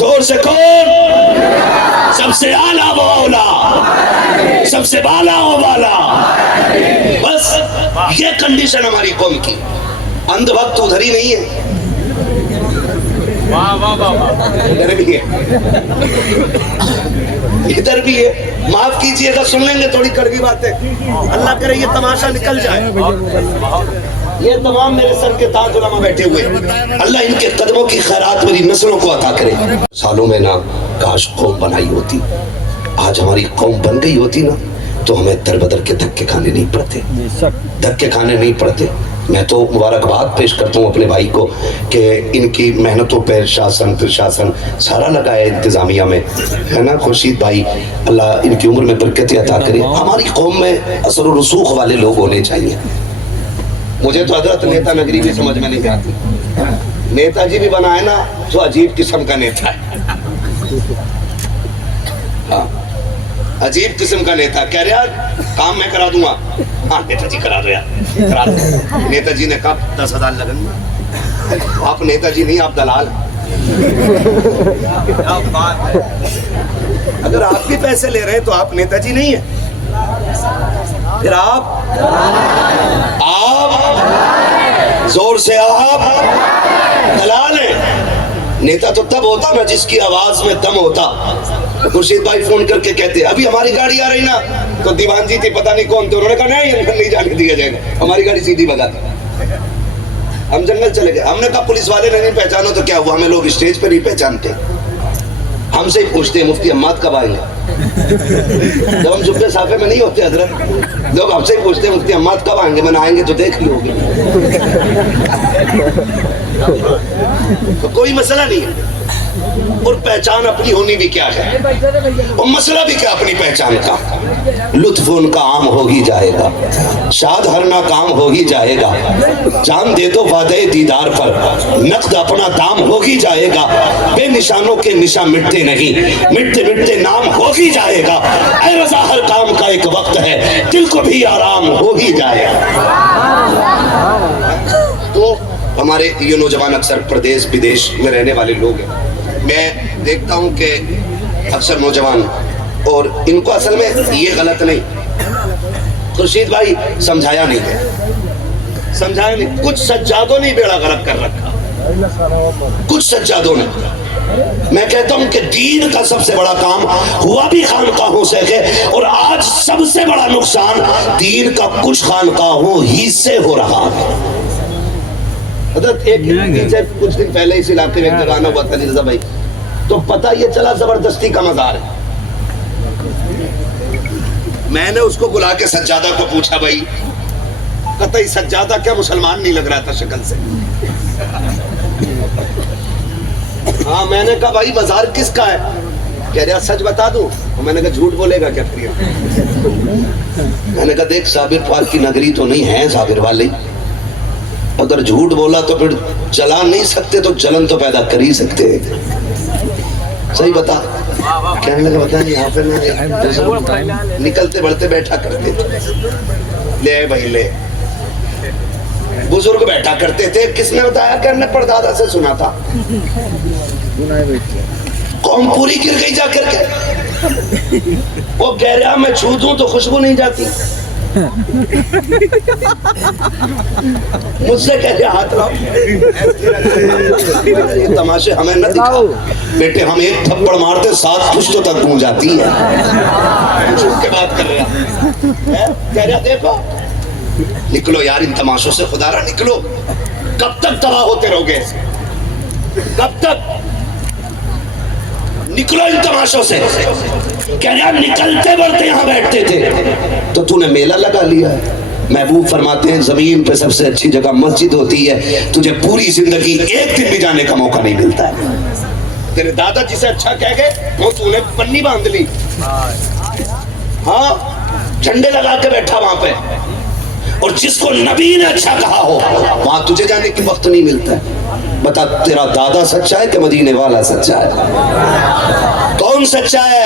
زور سے کون؟ سب سے اعلیٰ و اولا، سب سے بالا و بالا. بس یہ کنڈیشن ہماری قوم کی. اندھ وقت ادھر ہی نہیں ہے، ادھر بھی ہے، ادھر بھی ہے. معاف کیجئے گا، سن لیں گے تھوڑی کڑوی باتیں. اللہ کرے یہ تماشا نکل جائے. یہ تمام میرے سر کے تاج علماء بیٹھے ہوئے، اللہ ان کے قدموں کی خیرات میری نسلوں کو عطا کرے. سالوں میں نا کاش قوم بنائی ہوتی، آج ہماری قوم بن گئی ہوتی نا تو ہمیں در بدر کے دھکے کھانے نہیں پڑتے، دھکے کھانے نہیں پڑتے. میں تو مبارکباد پیش کرتا ہوں اپنے بھائی کو کہ ان کی محنتوں پہ شاسن پرشاسن سارا لگا ہے انتظامیہ میں، ہے نا. خورشید بھائی اللہ ان کی عمر میں برکت عطا کرے. ہماری قوم میں اثر و رسوخ والے لوگ ہونے چاہیے. مجھے تو حضرت نیتا نگری بھی سمجھ میں نہیں آتی. نیتا جی بھی بنا ہے نا تو عجیب قسم کا نیتا ہے. ہاں عجیب قسم کا نیتا. کہہ رہا کام میں کرا دوں گا. ہاں نیتا جی کرا دو یار، کرا دو. نیتا جی نے کہا 10,000 لگن. آپ نیتا جی نہیں، آپ دلال. اگر آپ بھی پیسے لے رہے ہیں تو آپ نیتا جی نہیں ہیں، پھر آپ زور سے آپ دلال ہیں. نیتا تو تب ہوتا نا جس کی آواز میں دم ہوتا. خورشید بھائی فون کر کے کہتے ابھی ہماری گاڑی آ رہی نا، تو دیوان جی تھی پتہ نہیں کون تھے، انہوں نے کہا نہیں جانے دیا جائے گا، ہماری گاڑی سیدھی بھگا دی. ہم جنگل چلے گئے. ہم نے کہا پولیس والے نے نہیں پہچانا تو کیا ہوا، ہمیں لوگ اسٹیج پہ نہیں پہچانتے. ہم سے ہی پوچھتے ہیں مفتی حماد کب آئیں گے. جب ہم جبے صافے میں نہیں ہوتے حضرت، لوگ ہم سے ہی پوچھتے ہیں مفتی حماد کب آئیں گے. میں نے آئیں گے تو دیکھ لو گے. تو کوئی مسئلہ نہیں ہے. اور پہچان اپنی ہونی بھی کیا ہے، اور مسئلہ بھی کیا اپنی پہچان کا. لطف ان کا عام ہو ہی جائے گا، شاد ہر ناکام ہو ہی جائے گا. جان دے دو وعدے دیدار پر، نقد اپنا دام ہو ہی جائے گا. بے نشانوں کے نشان مٹتے نہیں، مٹتے مٹتے نام ہو ہی جائے گا. اے رضا ہر کام کا ایک وقت ہے، دل کو بھی آرام ہو ہی جائے گا. تو ہمارے یہ نوجوان اکثر پردیش بدیش میں رہنے والے لوگ ہیں. میں دیکھتا ہوں کہ اکثر نوجوان، اور ان کو اصل میں یہ غلط نہیں، خورشید بھائی سمجھایا نہیں ہے، سمجھایا نہیں. کچھ سجادوں نے بیڑا غرق کر رکھا، کچھ سجادوں نے. میں کہتا ہوں کہ دین کا سب سے بڑا کام ہوا بھی خانقاہوں سے ہے، اور آج سب سے بڑا نقصان دین کا کچھ خانقاہوں ہی سے ہو رہا ہے. حضرت ایک کچھ دن پہلے اس علاقے میں ایک جگہ آنا ہوا تھا رضا بھائی، تو پتہ یہ چلا زبردستی کا مزار ہے. میں نے اس کو بلا کے سجادہ کو پوچھا بھائی قطعی سجادہ کیا مسلمان نہیں لگ رہا تھا شکل سے. ہاں میں نے کہا بھائی مزار کس کا ہے؟ کہہ رہا سچ بتا دوں. میں نے کہا جھوٹ بولے گا کیا پھر؟ میں نے کہا دیکھ صابر پاک کی نگری تو نہیں ہے صابر والی، اگر جھوٹ بولا تو پھر جلا نہیں سکتے تو جلن تو پیدا کر ہی سکتے ہیں. صحیح بتا. کہنے لگا بتا نہیں یہاں پہ نکلتے بڑھتے بیٹھا کرتے تھے. لے بھائی لے، بزرگ بیٹھا کرتے تھے. کس نے بتایا کہ ہم نے پردادا سے سنا تھا. قوم پوری گر گئی جا کر کے. وہ کہہ رہا میں چھو دوں تو خوشبو نہیں جاتی. مجھ سے کہتے ہاتھ لاؤ. یہ تماشے ہمیں نہ دکھا بیٹے. ہم ایک تھپڑ مارتے 7 پشتوں تک گونج جاتی ہے. چھوٹ کے بات کر رہا کہہ رہا دیکھو نکلو یار ان تماشوں سے، خدا را نکلو. کب تک تباہ ہوتے رہو گے؟ کب تک؟ نکلو ان تماشوں سے. کہہ رہا نکلتے بڑھتے یہاں بیٹھتے تھے تو تو نے میلہ لگا لیا ہے. محبوب فرماتے ہیں زمین پہ سب سے اچھی جگہ مسجد ہوتی ہے، تجھے پوری زندگی ایک دن بھی جانے کا موقع نہیں ملتا ہے. تیرے دادا جسے اچھا کہہ گئے وہ تو نے پنی باندھ لی. ہاں جھنڈے لگا کے بیٹھا وہاں پہ. اور جس کو نبی نے اچھا کہا ہو وہاں تجھے جانے کی وقت نہیں ملتا ہے. بتا تیرا دادا سچا ہے کہ مدینے والا سچا ہے؟ کون سچا ہے؟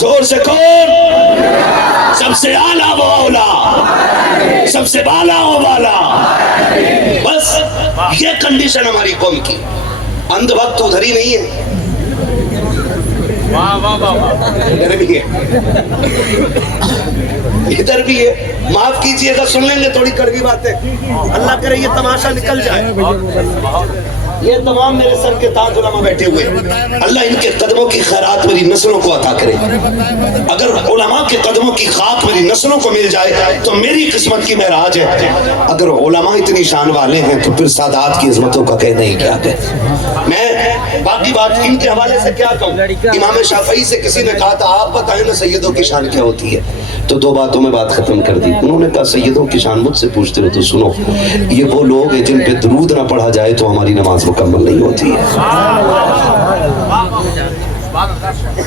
زور سے کون؟ سب سے اعلیٰ و اولا، سب سے بالا و بالا. بس یہ کنڈیشن ہماری قوم کی. اندھ وقت ادھر ہی نہیں ہے، ادھر بھی ہے، ادھر بھی ہے۔ معاف کیجئے گا، سن لیں گے تھوڑی کڑوی باتیں، اللہ کرے یہ تماشا نکل جائے۔ یہ تمام میرے سر کے تاج علماء بیٹھے ہوئے، اللہ ان کے قدموں کی خیرات میری نسلوں کو عطا کرے۔ اگر علماء کے قدموں کی خاک میری نسلوں کو مل جائے تو میری قسمت کی معراج ہے۔ اگر علماء اتنی شان والے ہیں تو پھر سادات کی عظمتوں کا کہنا ہی کیا ہے۔ میں باقی بات ان کے حوالے سے کیا کہوں؟ امام شافعی سے کسی نے کہا تھا آپ بتائیں نا سیدوں کی شان کیا ہوتی ہے، تو 2 باتوں میں بات ختم کر دی۔ انہوں نے کہا سیدوں کی شان مجھ سے پوچھتے ہو تو سنو، یہ وہ لوگ ہیں جن پہ درود نہ پڑھا جائے تو ہماری نماز مکمل نہیں ہوتی ہے،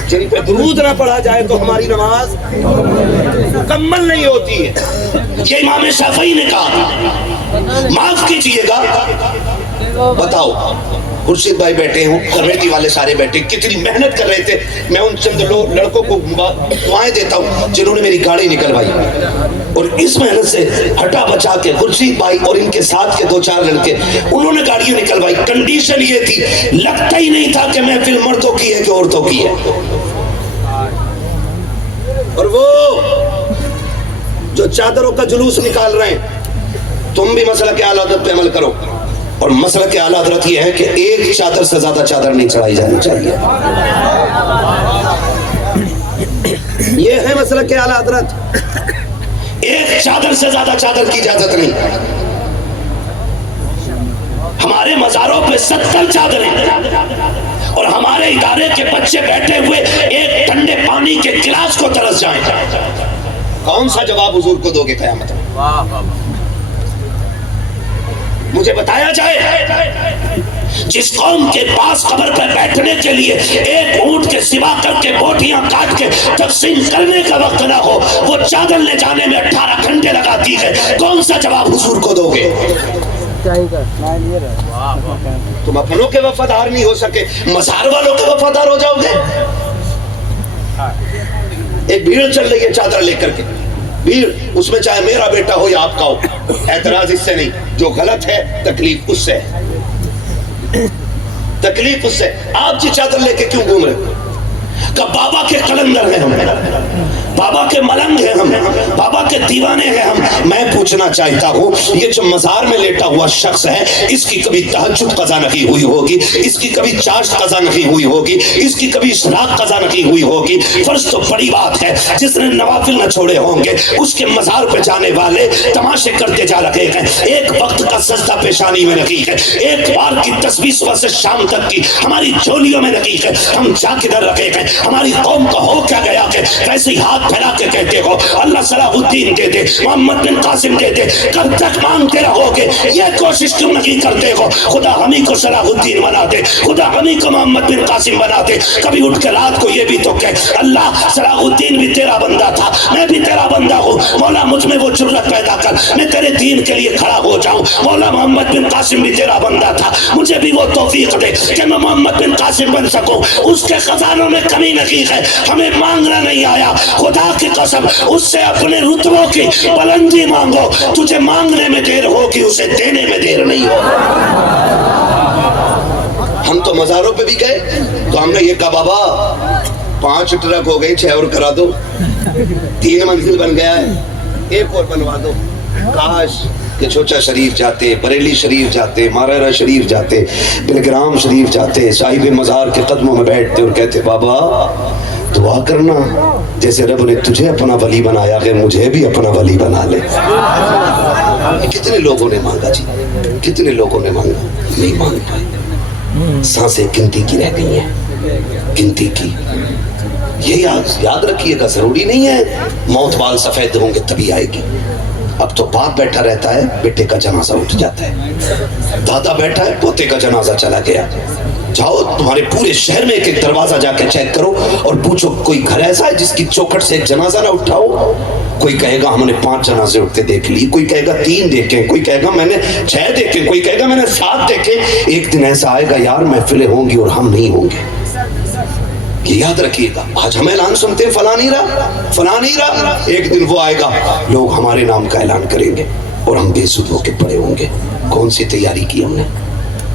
جن پہ درود نہ پڑھا جائے تو ہماری نماز مکمل نہیں ہوتی ہے۔ یہ امام شافعی نے کہا۔ معاف کیجئے گا، بتاؤ خورشید بھائی بیٹھے ہوں، کمیٹی والے سارے بیٹھے، کتنی محنت کر رہے تھے۔ میں ان چند لڑکوں کو دعائیں دیتا ہوں جنہوں نے میری گاڑی نکلوائی، اور اس محنت سے ہٹا بچا کے خورشید بھائی اور ان کے ساتھ کے 2-4 لڑکے انہوں نے گاڑیاں نکلوائی۔ کنڈیشن یہ تھی، لگتا ہی نہیں تھا کہ محفل مردوں کی ہے کہ عورتوں کی ہے۔ اور وہ جو چادروں کا جلوس نکال رہے ہیں، تم بھی مسئلہ کے اعلیٰ حضرت پہ عمل کرو، اور مسئلہ کے اعلیٰ حضرت یہ ہے کہ ایک چادر سے زیادہ چادر نہیں چڑھائی جانی چاہیے۔ یہ ہے مسئلہ کے اعلیٰ حضرت، ایک چادر سے زیادہ چادر کی اجازت نہیں۔ ہمارے مزاروں پہ 70 چادریں، اور ہمارے ادارے کے بچے بیٹھے ہوئے ایک ٹھنڈے پانی کے گلاس کو ترس جائیں، کون سا جواب حضور کو دو گے قیامت میں؟ مجھے بتایا جائے جس قوم کے پاس قبر پر بیٹھنے کے لیے ایک اونٹ کے سوا کر کے بوٹیاں کاٹ کے تقسیم کرنے کا وقت نہ ہو، وہ چادر لے جانے میں 18 گھنٹے لگاتی ہے، کون سا جواب حضور کو دو گے؟ تم اپنوں کے وفادار نہیں ہو سکے، مزار والوں کے وفادار ہو جاؤ گے؟ ایک بھیڑ چل رہی ہے چادر لے کر کے، بھیڑ اس میں چاہے میرا بیٹا ہو یا آپ کا ہو، اعتراض اس سے نہیں، جو غلط ہے تکلیف اس سے، تکلیف اس سے۔ آپ جی چادر لے کے کیوں گھوم رہے ہو؟ کہ بابا کے قلندر ہیں ہم، بابا کے ملنگ ہیں ہم، بابا کے دیوانے ہیں ہم۔ میں پوچھنا چاہتا ہوں، یہ جو مزار میں لیٹا ہوا شخص ہے، اس کی کبھی تہجد قضا نہیں ہوئی ہوگی، اس کی کبھی چاشت قضا نہیں ہوئی ہوگی، اس کی کبھی اشراق قضا نہیں ہوئی ہوگی۔ فرض تو بڑی بات ہے، جس نے نوافل نہ چھوڑے ہوں گے، اس کے مزار پہ جانے والے تماشے کرتے جا رہے ہیں۔ ایک وقت کا سجدہ پیشانی میں نہیں ہے، ایک بار کی تسبیح صبح سے شام تک کی ہماری جھولیوں میں نہیں ہے۔ ہم جا کدھر رکھے ہیں؟ ہماری قوم کا ہو کیا گیا کہ ویسے ہی ہاتھ پھیلا کے کہتے ہو اللہ صلاح الدین دے دے، محمد بن قاسم دے دے، کب تک مانگتے رہو گے؟ یہ کوشش کیوں نہیں کرتے ہو خدا ہمیں کو صلاح الدین بنا دے، خدا ہمیں کو محمد بن قاسم بنا دے؟ کبھی اٹھ کے رات کو یہ بھی تو کہ اللہ صلاح الدین بھی تیرا بندہ تھا، میں بھی تیرا بندہ ہوں، مولا مجھ میں وہ جرت پیدا کر، میں تیرے دین کے لیے کھڑا ہو جاؤں۔ مولا محمد بن قاسم بھی تیرا بندہ تھا، مجھے بھی وہ توفیق دے کہ میں محمد بن قاسم بن سکوں۔ اس کے خزانوں میں کمی نہیں ہے، ہمیں مانگنا نہیں آیا، خدا کی قسم اس سے اپنے رتبوں کی بلندی مانگو، تجھے مانگنے میں دیر ہوگی، اسے دینے میں دیر نہیں ہوگی۔ ہم تو مزاروں پہ بھی گئے تو ہم نے یہ کہا بابا 5 ٹرک ہو گئی، 6 اور کرا دو، 3 منزل بن گیا ہے، 1 اور بنوا دو۔ کاش کہ چوچا شریف جاتے، بریلی شریف جاتے، مارارا شریف جاتے، بلگرام شریف جاتے، صاحب مزار کے قدموں میں بیٹھتے اور کہتے بابا دعا کرنا جیسے رب نے تجھے اپنا ولی بنایا ہے مجھے بھی اپنا ولی بنا لے۔ کتنے لوگوں نے مانگا جی، کتنے لوگوں نے مانگا، نہیں مانگ پائے۔ سانسیں گنتی کی رہ گئی ہیں، گنتی کی۔ یہ یاد رکھیے گا، ضروری نہیں ہے موت بال سفید ہوں گے تبھی آئے گی۔ اب تو باپ بیٹھا رہتا ہے، بیٹے کا جنازہ اٹھ جاتا ہے، دادا بیٹھا ہے، پوتے کا جنازہ چلا گیا۔ جاؤ تمہارے پورے شہر میں ایک دروازہ جا کے چیک کرو اور پوچھو کوئی گھر ایسا ہے جس کی چوکھٹ سے ایک جنازہ نہ اٹھاؤ؟ کوئی کہے گا ہم نے 5 جنازے اٹھتے دیکھ لی، کوئی کہے گا 3 دیکھیں، کوئی کہے گا میں نے 6 دیکھے، کوئی کہے گا میں نے 7 دیکھے۔ ایک دن ایسا آئے گا یار محفلیں ہوں گی اور ہم نہیں ہوں گے، یہ یاد رکھیے گا۔ آج ہم اعلان سنتے ہیں فلاں نہیں رہا، فلاں نہیں رہا، ایک دن وہ آئے گا لوگ ہمارے نام کا اعلان کریں گے اور ہم بے سود ہو کے پڑے ہوں گے۔ کون سی تیاری کی ہم نے؟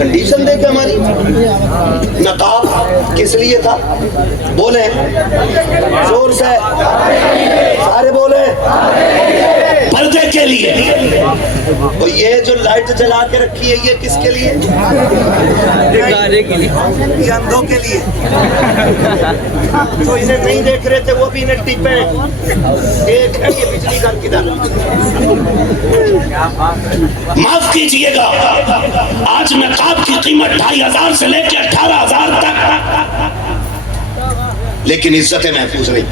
کنڈیشن دیکھے ہماری. نقاب کس لیے تھا؟ بولیں زور سے, سارے بولیں. پردے کے لیے. اور یہ جو لائٹ جلا کے رکھی ہے یہ کس کے لیے؟ یہ اندھوں کے لیے. جو انہیں نہیں دیکھ رہے تھے وہ بھی انہیں ٹپیں. ایک ہے یہ بجلی گھر کدھر. معاف کیجئے گا, آج نقاب کی قیمت 2500 سے لے کے 18,000 تک, لیکن عزتیں محفوظ نہیں.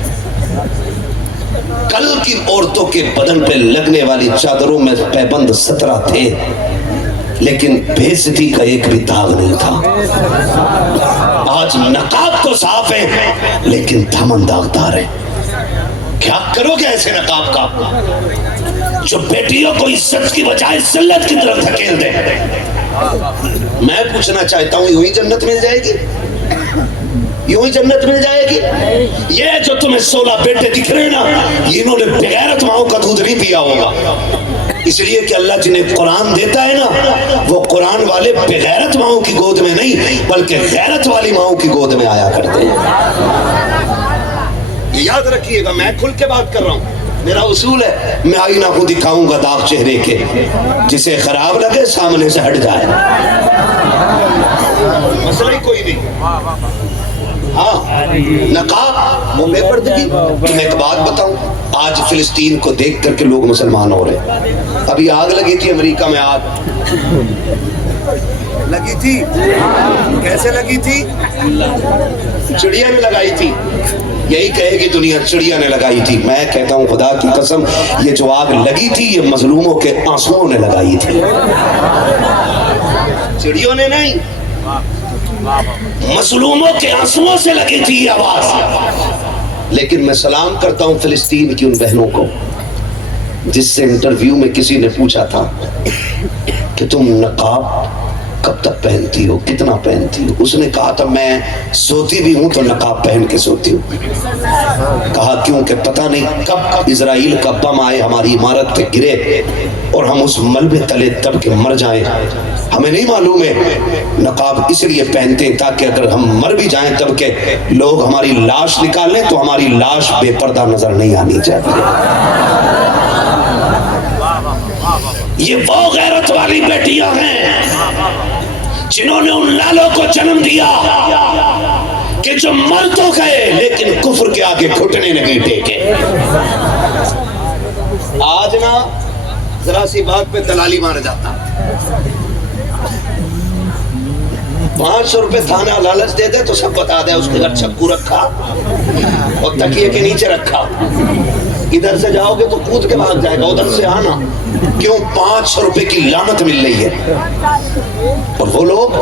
کل کی عورتوں کے بدن پہ لگنے والی چادروں میں پیبند 17 تھے, لیکن بےعزتی کا ایک بھی داغ نہیں تھا. آج نقاب تو صاف ہے لیکن دامن داغدار ہے. کیا کرو گے ایسے نقاب کا جو بیٹیوں کو عزت کی بجائے ذلت کی طرف دھکیل دے؟ میں پوچھنا چاہتا ہوں, یوں ہی جنت مل جائے گی؟ یوں ہی جنت مل جائے گی؟ یہ جو تمہیں 16 بیٹے دکھ رہے ہیں نا, انہوں نے بغیرت ماؤں کا دودھ نہیں پیا ہوگا. اس لیے کہ اللہ جنہیں قرآن دیتا ہے نا, وہ قرآن والے بغیرت ماؤں کی گود میں نہیں بلکہ غیرت والی ماؤں کی گود میں آیا کرتے ہیں. یاد رکھیے گا, میں کھل کے بات کر رہا ہوں. میرا اصول ہے, میں آئینہ کو دکھاؤں گا داغ چہرے کے, جسے خراب لگے سامنے سے ہٹ جائے. مسئلہ ہی کوئی نہیں. ہاں نقاب وہ بے پردگی. تمہیں ایک بات بتاؤں, آج فلسطین کو دیکھ کر کے لوگ مسلمان ہو رہے ہیں. ابھی آگ لگی تھی امریکہ میں, آگ لگی تھی. کیسے لگی تھی؟ چڑیا نے لگائی تھی. یہی کہے گی دنیا چڑیا نے لگائی تھی. میں کہتا ہوں خدا کی قسم, یہ جو آگ لگی تھی یہ مظلوموں کے آنسوؤں نے لگائی تھی, چڑیوں نے نہیں. مظلوموں کے آنسوؤں سے لگی تھی یہ آواز. لیکن میں سلام کرتا ہوں فلسطین کی ان بہنوں کو جس سے انٹرویو میں کسی نے پوچھا تھا کہ تم نقاب کب تک پہنتی ہو, کتنا پہنتی ہو؟ اس نے کہا تھا میں سوتی بھی ہوں تو نقاب پہن کے سوتی ہوں. کہا کیوں کہ پتہ نہیں کب اسرائیل کا بم آئے ہماری عمارت پہ گرے اور ہم اس ملبے تلے دب کے مر جائیں. ہمیں نہیں معلوم ہے. نقاب اس لیے پہنتے ہیں تاکہ اگر ہم مر بھی جائیں تب کہ لوگ ہماری لاش نکالیں تو ہماری لاش بے پردہ نظر نہیں آنی چاہیے. یہ وہ غیرت والی بیٹیاں ہیں جنہوں نے ان لالوں کو جنم دیا کہ جو مر تو گئے لیکن کفر کے آگے گھٹنے نہیں ٹیکے. آج نا ذرا سی بات پہ دلالی مار جاتا. 500 روپے تھانہ لالچ دے دے تو سب بتا دے اس کے گھر چکو رکھا اور تکیے کے نیچے رکھا. ادھر سے جاؤ گے تو کود کے بھاگ جائے گا, ادھر سے آنا. کیوں؟ 500 روپے کی لعنت مل رہی ہے. اور وہ لوگ,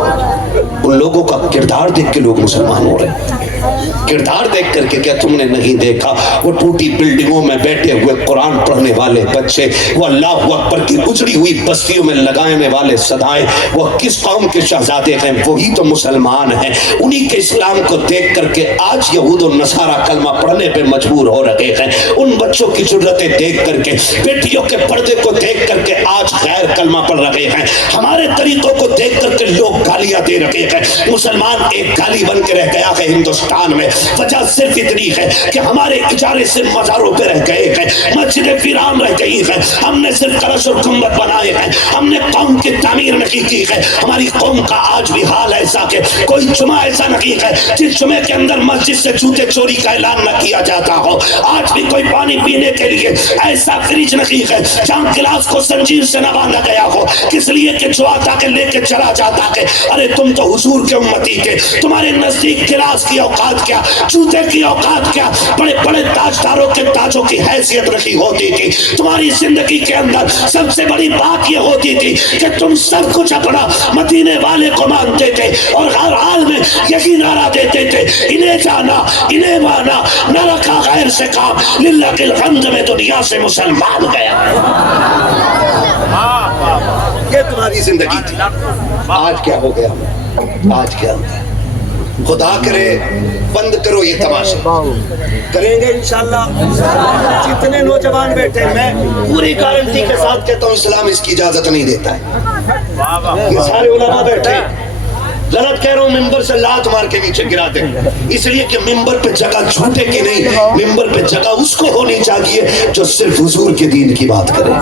ان لوگوں کا کردار دیکھ کے لوگ مسلمان ہو رہے ہیں. کردار دیکھ کر کے. کیا تم نے نہیں دیکھا وہ ٹوٹی بلڈنگوں میں بیٹھے ہوئے قرآن پڑھنے والے بچے, وہ اللہ اکبر کی اجڑی ہوئی بستیوں میں لگانے والے صدائیں, وہ کس قوم کے شہزادے ہیں؟ وہی تو مسلمان ہیں. انہی کے اسلام کو دیکھ کر کے آج یہود و نصارہ کلمہ پڑھنے پہ مجبور ہو رہے ہیں. ان بچوں کی جرتیں دیکھ کر کے, بیٹیوں کے پردے کو دیکھ کر کے آج غیر کلمہ پڑھ رہے ہیں. ہمارے طریقوں کو دیکھ کر کے لوگ گالیاں دے رہے ہیں. مسلمان ایک گالی بن کے رہ گیا ہے ہندوستان میں. وجہ صرف اتنی ہے کہ ہمارے اجارے سے مزاروں پہ رہ گئے ہیں, مسجدیں ویران رہ گئی ہیں. ہم نے صرف کلش اور گنبد بنائے ہیں, ہم نے قوم کی تعمیر نہیں کی ہے. ہماری قوم کا آج بھی حال ایسا کہ کوئی جمعہ ایسا نہیں ہے جس جمعے کے اندر مسجد سے جوتے چوری کا اعلان نہ کیا جاتا ہو. آج بھی کوئی پانی پینے کے لیے ایسا فریج نہیں ہے جہاں گلاس کو زنجیر سے نہ باندھا گیا ہو, کس لیے کہ جو آتا کے لے کے چلا جاتا ہے. ارے تم تو حضور کے امتی تھے, تمہارے نزدیک گلاس کی اوقات کیا, جوتے کی اوقات کیا, بڑے بڑے تاجداروں کے تاجوں کی حیثیت رکھی ہوتی تھی. تمہاری زندگی کے اندر سب سے بڑی بات یہ ہوتی تھی کہ تم سب کچھ اپنا مدینے والے کو مانتے تھے اور ہر حال میں یہی نعرہ دیتے تھے, انہیں جانا انہیں مانا, نہ رکھا غیر سے کام, للہ کے الحمد میں دنیا سے مسلمان گیا. یہ تمہاری زندگی تھی. آج کیا ہو گیا؟ آج کیا ہو گیا؟ خدا کرے بند کرو یہ تماشے. کریں گے انشاءاللہ. جتنے نوجوان بیٹھے ہیں, میں پوری گارنٹی کے ساتھ کہتا ہوں اسلام اس کی اجازت نہیں دیتا ہے. یہ سارے علماء بیٹھے ہیں, غلط کہہ رہا ہوں، ممبر سے لات مار کے نیچے گرا دیں، اس لیے کہ ممبر پہ جگہ جھوٹے کی نہیں، ممبر پہ جگہ اس کو ہونی چاہیے جو صرف حضور کے دین کی بات کرے،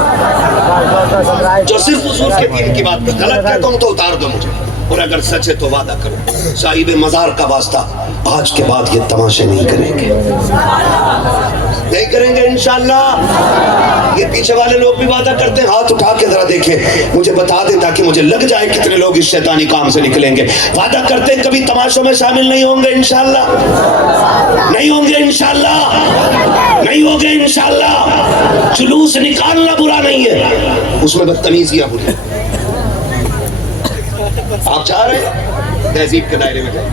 جو صرف حضور کے دین کی بات کرے۔ غلط کہتا ہوں تو اتار دو مجھے، اور اگر سچ ہے تو وعدہ کرو صاحب مزار کا واسطہ آج کے بعد یہ تماشے نہیں کریں گے، نہیں کریں گے انشاءاللہ۔ یہ پیچھے والے لوگ بھی وعدہ کرتے ہیں، ہاتھ اٹھا کے ذرا دیکھیں، مجھے بتا دیں تاکہ مجھے لگ جائے کتنے لوگ اس شیطانی کام سے نکلیں گے۔ وعدہ کرتے ہیں کبھی تماشوں میں شامل نہیں ہوں گے انشاءاللہ، نہیں ہوں گے انشاءاللہ، نہیں ہوں گے انشاءاللہ۔ جلوس نکالنا برا نہیں ہے، اس میں بدتمیزیاں بری۔ آپ چاہ رہے ہیں تہذیب کے دائرے میں جائیں،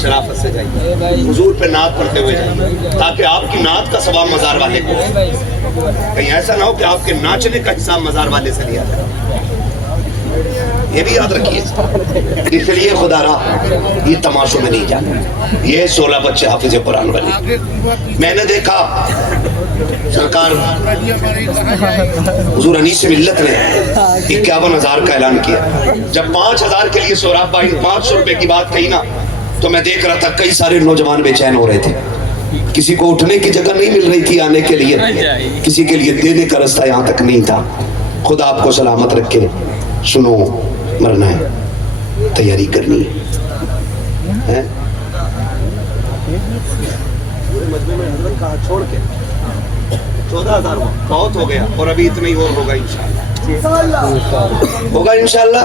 شرافت سے جائیے، حضور پہ نعت پڑھتے ہوئے جائیے، تاکہ آپ کی نعت کا ثواب مزار والے کو، کہیں ایسا نہ ہو کہ آپ کے ناچنے کا حساب مزار والے سے لیا جائے، یہ بھی یاد رکھیے۔ اس لیے خدا را یہ تماشوں میں نہیں جانا۔ یہ 16 بچے حافظ قرآن والے، میں نے دیکھا سرکار حضور انیس ملت نے 51,000 کا اعلان کیا، جب 5,000 کے لیے سوراب بھائی 500 روپے کی بات کہی نا، تو میں دیکھ رہا تھا کئی سارے نوجوان بے چین ہو رہے تھے، کسی کو اٹھنے کی جگہ نہیں مل رہی تھی آنے کے لیے، کسی کے لیے دینے کا رستہ یہاں تک نہیں تھا۔ خدا آپ کو سلامت رکھے۔ سنو، مرنا ہے، تیاری کرنی ہے۔ چھوڑ کے 14,000 بہت ہو گیا، اور ابھی اتنا ہی اور ہوگا انشاءاللہ، ہوگا انشاءاللہ۔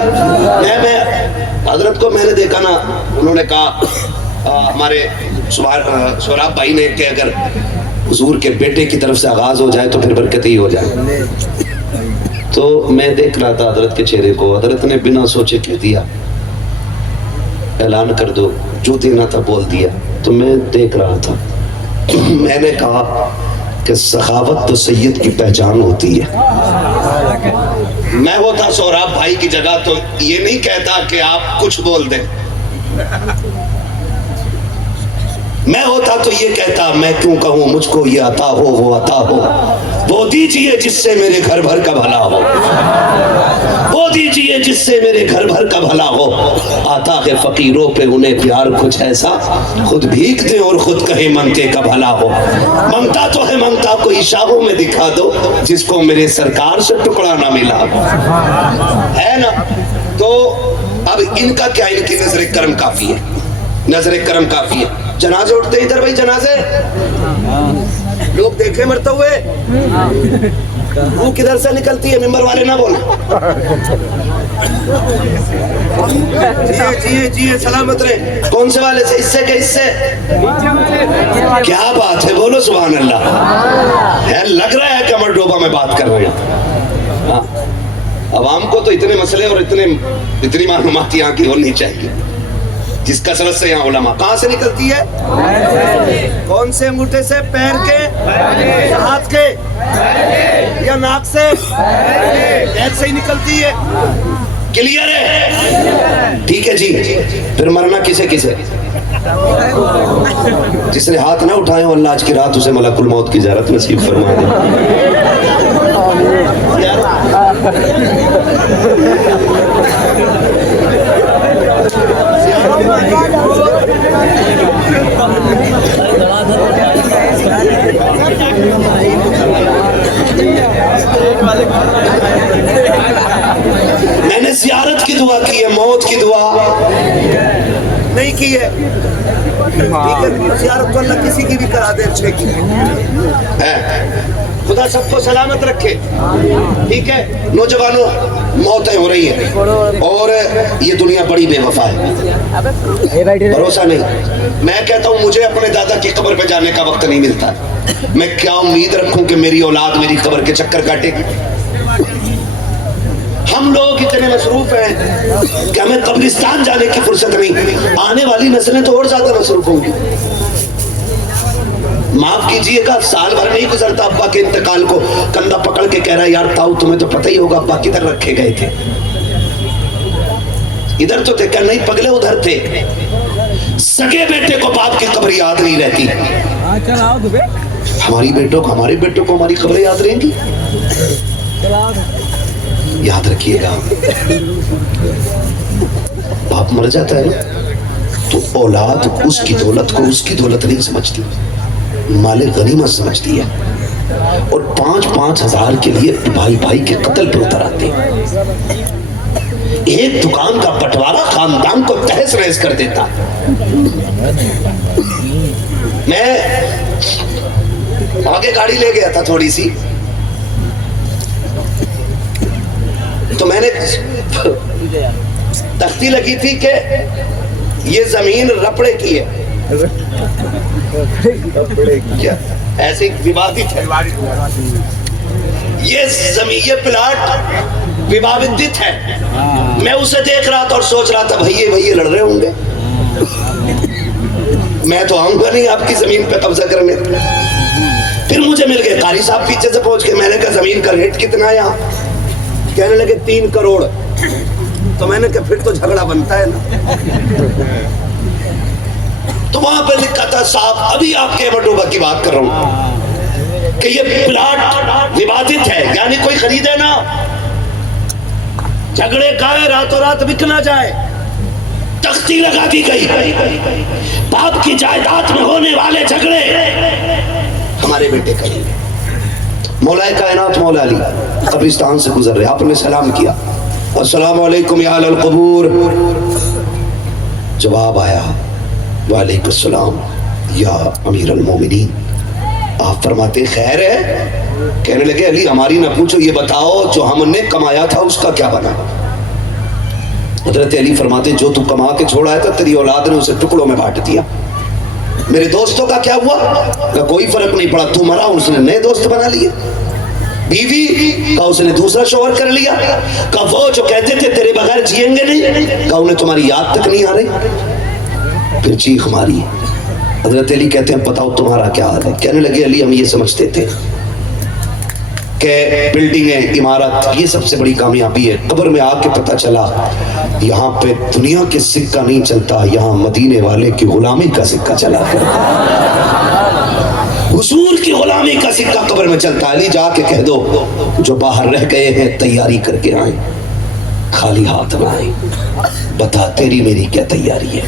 میں حضرت کو میں نے دیکھا نا، انہوں نے کہا ہمارے سوراب بھائی نے کہ اگر حضور کے بیٹے کی طرف سے آغاز ہو جائے تو پھر برکت ہی ہو جائے۔ تو میں دیکھ رہا تھا حضرت کے چہرے کو، حضرت نے بنا سوچے کہہ دیا اعلان کر دو، جو دینا تھا بول دیا۔ تو میں دیکھ رہا تھا، میں نے کہا کہ سخاوت تو سید کی پہچان ہوتی ہے۔ میں ہوتا سوراب بھائی کی جگہ تو یہ نہیں کہتا کہ آپ کچھ بول دیں، میں ہوتا تو یہ کہتا میں کیوں کہوں، مجھ کو یہ عطا ہو وہ عطا ہو، وہ دیجئے جس سے میرے گھر بھر کا بھلا ہو، وہ دیجئے جس سے میرے گھر بھر کا بھلا ہو۔ آتا ہے فقیروں پہ انہیں پیار کچھ ایسا، خود بھیک دیں اور خود کہیں منگتے کا بھلا ہو۔ منگتا تو ہے منگتا کوئی شاہوں میں دکھا دو، جس کو میرے سرکار سے ٹکڑا نہ ملا ہے نا۔ تو اب ان کا کیا، ان کی نظر کرم کافی ہے، نظر کرم کافی ہے۔ جنازے اٹھتے ادھر بھائی، جنازے لوگ دیکھے مرتے ہوئے، روح کدھر سے نکلتی ہے، ممبر والے نہ بولنا، جی سلامت رہے۔ کون سے والے سے؟ اس سے کہ اس سے؟ کیا بات ہے، بولو سبحان اللہ۔ لگ رہا ہے کہ امر ڈوبا میں بات کر رہے ہیں۔ عوام کو تو اتنے مسئلے اور اتنی معلومات یہاں کی ہونی چاہیے، جس کثرت سے یہاں علماء کہاں سے نکلتی ہے؟ کون سے انگوٹھے سے؟ پیر کے، ہاتھ کے، یا ناک سے؟ پیر سے ہی نکلتی ہے۔ کلیئر ہے؟ ٹھیک ہے جی۔ پھر مرنا کسے کسے؟ جس نے ہاتھ نہ اٹھائے ہو، اللہ آج کی رات اسے ملک الموت کی زیارت نصیب فرما دے۔ میں نے زیارت کی دعا کی ہے، موت کی دعا نہیں کی ہے۔ ٹھیک ہے، زیارت تو اللہ کسی کی بھی کرا دے اچھے کی ہے۔ خدا سب کو سلامت رکھے۔ ٹھیک ہے نوجوانوں، موتیں ہو رہی ہیں اور یہ دنیا بڑی بے وفا ہے، بھروسہ نہیں۔ میں کہتا ہوں مجھے اپنے دادا کی قبر پہ جانے کا وقت نہیں ملتا، میں کیا امید رکھوں کہ میری اولاد میری قبر کے چکر کاٹے گی؟ ہم لوگ اتنے مصروف ہیں کہ ہمیں قبرستان جانے کی فرصت نہیں، آنے والی نسلیں تو اور زیادہ مصروف ہوں گی۔ معاف کیجئے گا، سال بھر نہیں گزرتا ابا کے انتقال کو، کندھا پکڑ کے کہہ رہا ہے یار تاؤ تمہیں تو پتہ ہی ہوگا ابا کدھر رکھے گئے تھے، ادھر تو تھے کیا؟ نہیں پگلے ادھر تھے۔ سگے بیٹے کو باپ کی قبر یاد نہیں رہتی، ہمارے بیٹوں کو ہماری قبر یاد رہیں گی؟ یاد رکھیے گا باپ مر جاتا ہے نا تو اولاد اس کی دولت کو اس کی دولت نہیں سمجھتی، مال غنیمت سمجھتی ہے، اور 5,000 کے لیے بھائی بھائی کے قتل پہ اتر آتے ہیں۔ ایک دکان کا بٹوارا خاندان کو تہس نہس کر دیتا۔ میں آگے گاڑی لے گیا تھا تھوڑی سی، تو میں نے تختی لگی تھی کہ یہ زمین رپڑے کی ہے، کیا ایسے ووادت ہے، یہ زمین یہ پلاٹ ووادت ہے۔ میں اسے دیکھ رہا تھا اور سوچ رہا تھا بھائی لڑ رہے ہوں گے، میں تو آؤں گا نہیں آپ کی زمین پہ قبضہ کرنے۔ پھر مجھے مل گئے قاری صاحب پیچھے سے پہنچ کے، میں نے کہا زمین کا ریٹ کتنا ہے یہاں؟ کہنے لگے 3 کروڑ۔ تو میں نے کہا پھر تو جھگڑا بنتا ہے نا۔ تو وہاں پہ لکھا تھا صاحب ابھی آپ کے مٹوبہ کی بات کر رہا ہوں کہ یہ پلاٹ ووادت ہے، یعنی کوئی خریدے نا، جھگڑے کا ہے، راتوں رات بک نہ جائے۔ تختی لگا دی گئی، باپ کی جائیداد میں ہونے والے جھگڑے ہمارے بیٹے کا ہی۔ مولا کائنات مولا علی قبرستان سے گزر رہے، آپ نے سلام کیا، السلام علیکم یا اہل القبور۔ جواب آیا وعلیکم السلام یا امیر المومنین۔ آپ فرماتے خیر ہے؟ کہنے لگے علی ہماری نہ پوچھو، یہ بتاؤ جو ہم نے کمایا تھا اس کا کیا بنا؟ حضرت علی فرماتے جو تو کما کے چھوڑا ہے تھا تیری اولاد نے اسے ٹکڑوں میں بانٹ دیا۔ میرے دوستوں کا کیا ہوا؟ کہ کوئی فرق نہیں پڑا، تو مرا اس نے نئے دوست بنا لیے۔ بیوی کا اس نے دوسرا شوہر کر لیا۔ کہ وہ جو کہتے تھے تیرے بغیر جئیں گے نہیں، کہ انہیں تمہاری یاد تک نہیں آ رہی۔ پھر چیخ ماری۔ حضرت علی کہتے ہیں بتاؤ تمہارا کیا حال ہے؟ کہنے لگے علی ہم یہ سمجھتے تھے کہ بلڈنگیں، عمارت یہ سب سے بڑی کامیابی ہے، قبر میں آ کے پتہ چلا یہاں پہ دنیا کے سکہ نہیں چلتا، یہاں مدینے والے کی غلامی کا سکہ چلا کرتا، حضور کی غلامی کا سکہ قبر میں چلتا۔ علی جا کے کہہ دو جو باہر رہ گئے ہیں تیاری کر کے آئیں، خالی ہاتھ نہ آئیں، بتا تیری میری کیا تیاری ہے؟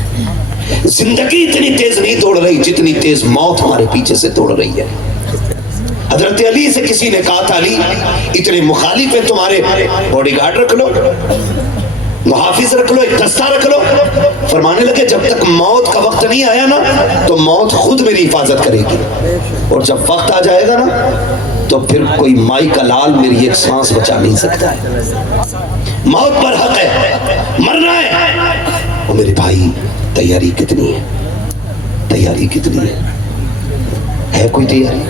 زندگی اتنی تیز نہیں دوڑ رہی جتنی تیز موت ہمارے پیچھے سے دوڑ رہی ہے۔ حضرت علی سے کسی نے کہا تھا علی اتنے مخالف ہیں تمہارے، باڈی گارڈ رکھ لو، محافظ رکھ لو، ایک دستہ رکھ لو۔ فرمانے لگے جب تک موت کا وقت نہیں آیا نا تو موت خود میری حفاظت کرے گی، اور جب وقت آ جائے گا نا تو پھر کوئی مائی کا لال میری ایک سانس بچا نہیں سکتا ہے۔ موت پر حق ہے، مرنا ہے۔ اور میرے بھائی تیاری کتنی ہے؟ تیاری کتنی ہے کوئی تیاری؟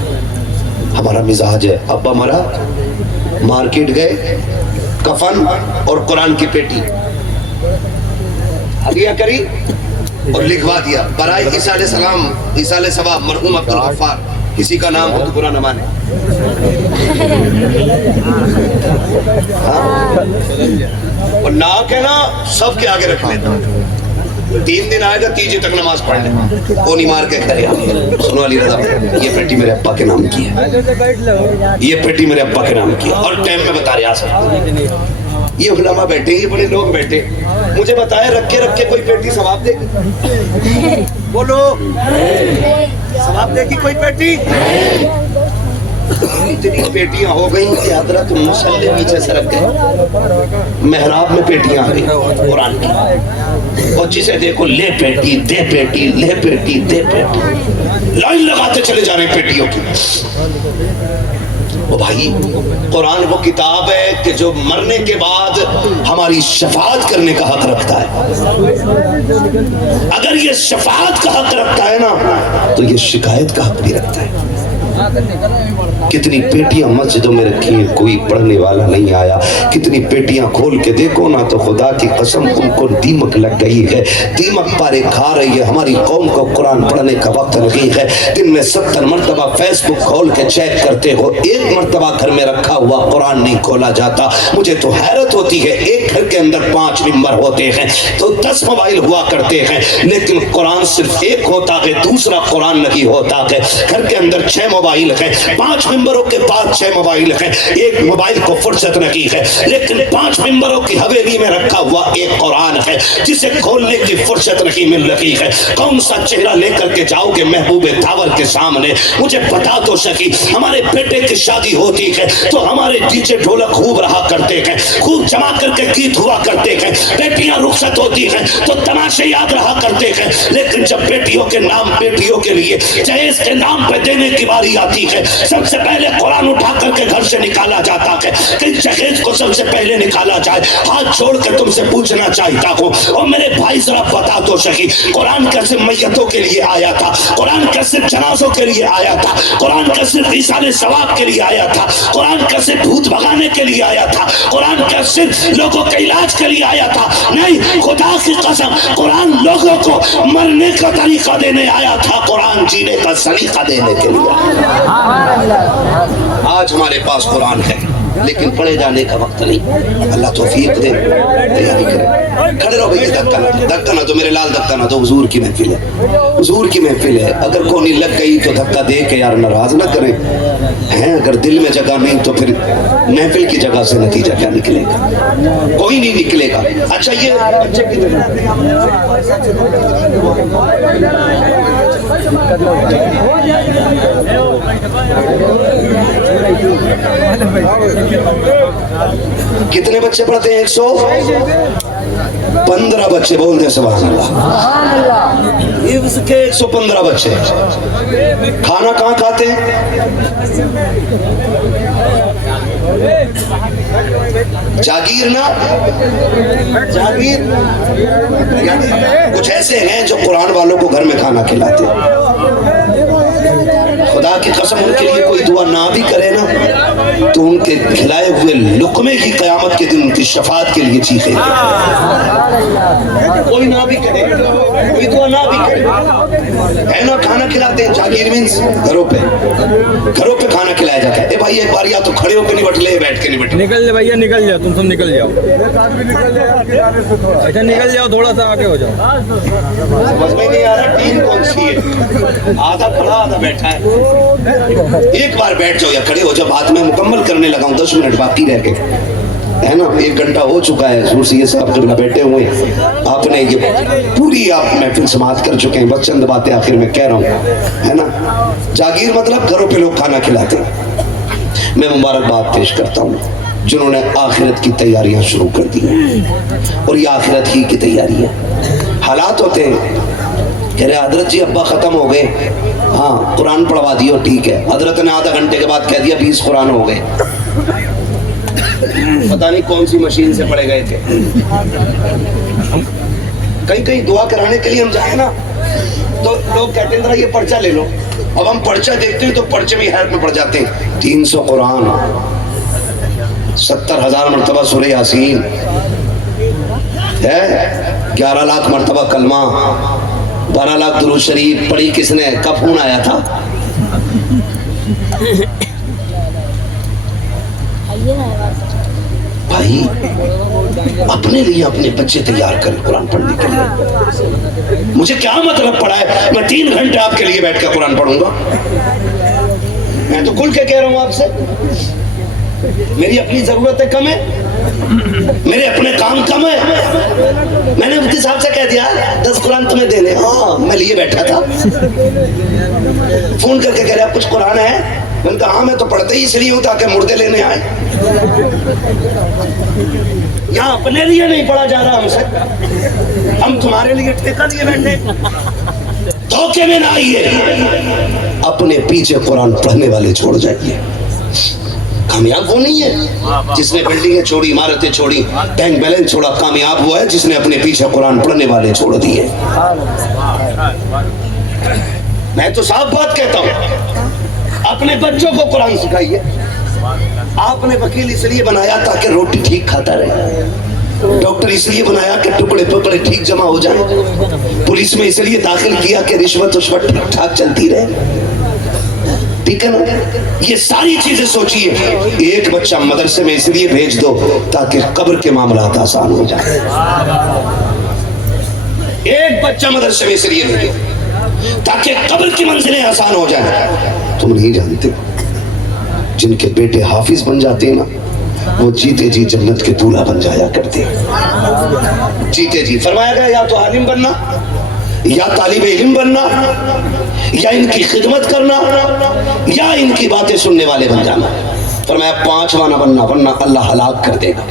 ہمارا مزاج ہے، ابا مرا، مارکیٹ گئے، کفن اور قرآن کی پیٹی ہدیہ کری اور لکھوا دیا برائے عیسیٰ علیہ السلام، عیسیٰ علیہ ثواب مرحوم عبدالغفار، کسی کا نام ہو تو برا نہ مانے۔ اور ناک ہے نا سب کے آگے رکھ لیتا، 3 دن آئے گا تیجے تک نماز پڑھ لے، کونی مار کے کرے۔ سنو علی رضا یہ پیٹی میرے ابا کے نام کی ہے، یہ پیٹی میرے ابا کے نام کی ہے، اور ٹائم پہ بتا رہا سب یہ علماء بیٹھے، یہ بڑے لوگ بیٹھے، مجھے بتائے رکھ کے کوئی پیٹی ثواب دے گی؟ بولو ثواب دے گی کوئی پیٹی؟ اتنی پیٹیاں ہو گئیں کہ حضرت مصلی پیچھے سرک گئے، محراب میں پیٹیاں آ گئی قرآن کی، اور جسے دیکھو لے پیٹی دے پیٹی، لے پیٹی دے پیٹی، لائن لگاتے چلے جا رہے ہیں پیٹیوں کی۔ وہ بھائی قرآن وہ کتاب ہے کہ جو مرنے کے بعد ہماری شفاعت کرنے کا حق رکھتا ہے۔ اگر یہ شفاعت کا حق رکھتا ہے نا تو یہ شکایت کا حق بھی رکھتا ہے۔ کتنی پیٹیاں مسجدوں میں رکھی ہیں، کوئی پڑھنے والا نہیں آیا۔ کتنی پیٹیاں کھول کے دیکھو نا تو خدا کی قسم تم کو دیمک لگ گئی ہے، دیمک پارے کھا رہی ہے۔ ہماری قوم کو قرآن پڑھنے کا وقت نہیں ہے، دن میں 70 مرتبہ فیس بک کھول کے چیک کرتے ہو، ایک مرتبہ گھر میں رکھا ہوا قرآن نہیں کھولا جاتا۔ مجھے تو حیرت ضرورت ہوتی ہے، ایک گھر کے اندر 5 ممبر ہوتے ہیں تو 10 موبائل ہوا کرتے ہیں، لیکن قرآن صرف ایک ہوتا ہے، دوسرا قرآن نہیں ہوتا ہے۔ گھر کے اندر 6 موبائل ہیں، 5 ممبروں کے پاس 6 موبائل ہیں، ایک موبائل کو فرصت نہیں ہے، لیکن 5 ممبروں کی حویلی میں رکھا ہوا ایک قرآن ہے جسے کھولنے کی فرصت نہیں مل رہی ہے۔ کون سا چہرہ لے کر کے جاؤ گے محبوب تاور کے سامنے؟ مجھے بتا تو سکی، ہمارے بیٹے کی شادی ہوتی ہے تو ہمارے ڈیجے ڈھولک خوب رہا کرتے ہیں، خوب جما کر کے گیت ہوا کرتے ہیں، بیٹیاں رخصت ہوتی ہیں تو تماشے یاد رہا کرتے ہیں، لیکن جب بیٹیوں کے نام بیٹیوں کے لیے جہیز کے نام پہ دینے کی باری آتی ہے، سب سے پہلے قرآن اٹھا کر کے گھر سے نکالا جاتا ہے کہ جہیز کو سب سے پہلے نکالا جائے۔ ہاتھ چھوڑ کے تم سے پوچھنا چاہتا ہوں، اور میرے بھائی ذرا بتا تو سکی، قرآن کا صرف میتوں کے لیے آیا تھا؟ قرآن کا صرف جنازوں کے لیے آیا تھا؟ قرآن کا صرف ایصال ثواب کے لیے آیا تھا؟ قرآن کا صرف بھوت بھگانے کے لیے آیا تھا؟ قرآن کا صرف لوگوں کے علاج کے لیے آیا تھا؟ نہیں، خدا کی قسم، قرآن لوگوں کو مرنے کا طریقہ دینے آیا تھا، قرآن جینے کا سلیقہ دینے کے لیے آیا۔ آج ہمارے پاس قرآن ہے لیکن پڑھے جانے کا وقت نہیں۔ اللہ توفیق دے، تیاری کرے۔ کھڑے رہو بھئی، دھکا نہ دو میرے لال، دھکا نہ دو، حضور کی محفل ہے، حضور کی محفل ہے۔ اگر کونی لگ گئی تو دھکا دے کے یار ناراض نہ کریں ہیں، اگر دل میں جگہ نہیں تو پھر محفل کی جگہ سے نتیجہ کیا نکلے گا؟ کوئی نہیں نکلے گا۔ اچھا یہ بچے کی کتنے بچے پڑھتے ہیں؟ 115 بچے، بول دیں سبحان اللہ۔ اس کے 115 بچے کھانا کہاں کھاتے ہیں؟ جاگیر نا، جاگیر کچھ ایسے ہیں جو قرآن والوں کو گھر میں کھانا کھلاتے ہیں۔ خدا کی قسم ان کے لیے کوئی دعا نہ بھی کرے نا تو ان کے کھلائے ہوئے لقمے کی قیامت کے دن ان کی شفاعت کے لیے چیخیں گے۔ کوئی نہ بھی کرے، کوئی دعا نہ بھی کرے، ہے نا کھانا کھلاتے ہیں۔ جاگیر مینس گھروں پہ کھانا کھلایا جاتا ہے۔ اے بھائی ایک بار یا تو کھڑے ہو کے نہیں بٹ لے، بیٹھ کے نہیں بٹ لے، نکل جاؤ بھیا، نکل جاؤ، تم سب نکل جاؤ، اچھا نکل جاؤ، تھوڑا سا آگے ہو جاؤ۔ سمجھ میں نہیں آ رہا ٹیم کون سی ہے، آدھا کھڑا آدھا بیٹھا ہے۔ ایک بار بیٹھ جاؤ یا کھڑے ہو جاؤ، بات میں مکمل کرنے لگا ہوں، 10 منٹ باقی رہ گئے، ہے نا، 1 گھنٹہ ہو چکا ہے۔ حضور سید صاحب قبلہ بیٹھے ہوئے ہیں، آپ نے یہ پوری آپ محفل سماعت کر چکے ہیں، بس چند باتیں آخر میں کہہ رہا ہوں، ہے نا۔ جاگیر مطلب گھروں پہ لوگ کھانا کھلاتے ہیں۔ میں مبارکباد پیش کرتا ہوں جنہوں نے آخرت کی تیاریاں شروع کر دی ہیں، اور یہ آخرت ہی کی تیاری ہے۔ حالات ہوتے ہیں، کہہ رہے حضرت جی ابا ختم ہو گئے، ہاں قرآن پڑھوا دیو، ٹھیک ہے۔ حضرت نے آدھا گھنٹے کے بعد کہہ دیا 20 قرآن ہو گئے، پتہ نہیں کون سی مشین سے پڑھے گئے تھے۔ کہیں دعا کرانے کے لیے ہم جائیں نا تو لوگ کہتے ہیں ذرا یہ پرچہ لے لو، اب ہم پرچہ دیکھتے ہیں تو پرچے میں حیرت میں پڑ جاتے ہیں، 300 قرآن، 70,000 مرتبہ سورہ یاسین ہے، 11 لاکھ مرتبہ کلمہ، 12 لاکھ درود شریف پڑھی کس نے؟ کب فون آیا تھا؟ بھائی اپنے لیے اپنے بچے تیار کریں قرآن پڑھنے کے لیے۔ مجھے کیا مطلب پڑا ہے میں 3 گھنٹے آپ کے لیے بیٹھ کر قرآن پڑھوں گا؟ میں تو کھل کے کہہ رہا ہوں آپ سے، میری اپنی ضرورتیں کم ہیں، میرے اپنے کام کم ہے۔ میں نے مفتی صاحب سے کہہ دیا 10 قرآن تمہیں دینے، ہاں میں لیے بیٹھا تھا، فون کر کے کہہ رہا کچھ قرآن ہے؟ میں نے کہا ہاں میں تو پڑھتے ہی اس لیے ہوں تاکہ مردے لینے آئے۔ یہاں اپنے لیے نہیں پڑھا جا رہا ہم سے، ہم تمہارے لیے ٹھیکہ لیے بیٹھے۔ دھوکے میں نہ آئیے، اپنے پیچھے قرآن پڑھنے والے چھوڑ جائیے۔ کامیاب وہ نہیں ہے جس نے بلڈنگیں چھوڑی، عمارتیں چھوڑی، بینک بیلنس چھوڑا، کامیاب وہ ہے جس نے اپنے پیچھے قرآن پڑھنے والے چھوڑ دیے۔ میں تو صاف بات کہتا ہوں، اپنے بچوں کو قرآن سکھائیے۔ آپ نے وکیل اس لیے بنایا تاکہ روٹی ٹھیک کھاتا رہے، ڈاکٹر اس لیے بنایا کہ ٹکڑے ٹکڑے ٹھیک جمع ہو جائیں، پولیس میں اس لیے داخل کیا کہ رشوت ٹھیک ٹھاک چلتی رہے۔ ٹھیک ہے نا؟ یہ ساری چیزیں سوچیے. ایک بچہ مدرسے میں اس لیے بھیج دو تاکہ قبر کے معاملات آسان ہو جائے. ایک بچہ مدرسے میں اس لیے بھیجو تاکہ قبر کی منزلیں آسان ہو جائیں. تم نہیں جانتے جن کے بیٹے حافظ بن جاتے ہیں نا وہ جیتے جی جنت کے دولہا بن جایا کرتے ہیں. جیتے جی فرمایا گیا یا تو عالم بننا یا طالب علم بننا یا ان کی خدمت کرنا یا ان کی باتیں سننے والے بن جانا. فرمایا 5واں نہ بننا ورنہ اللہ ہلاک کر دے گا.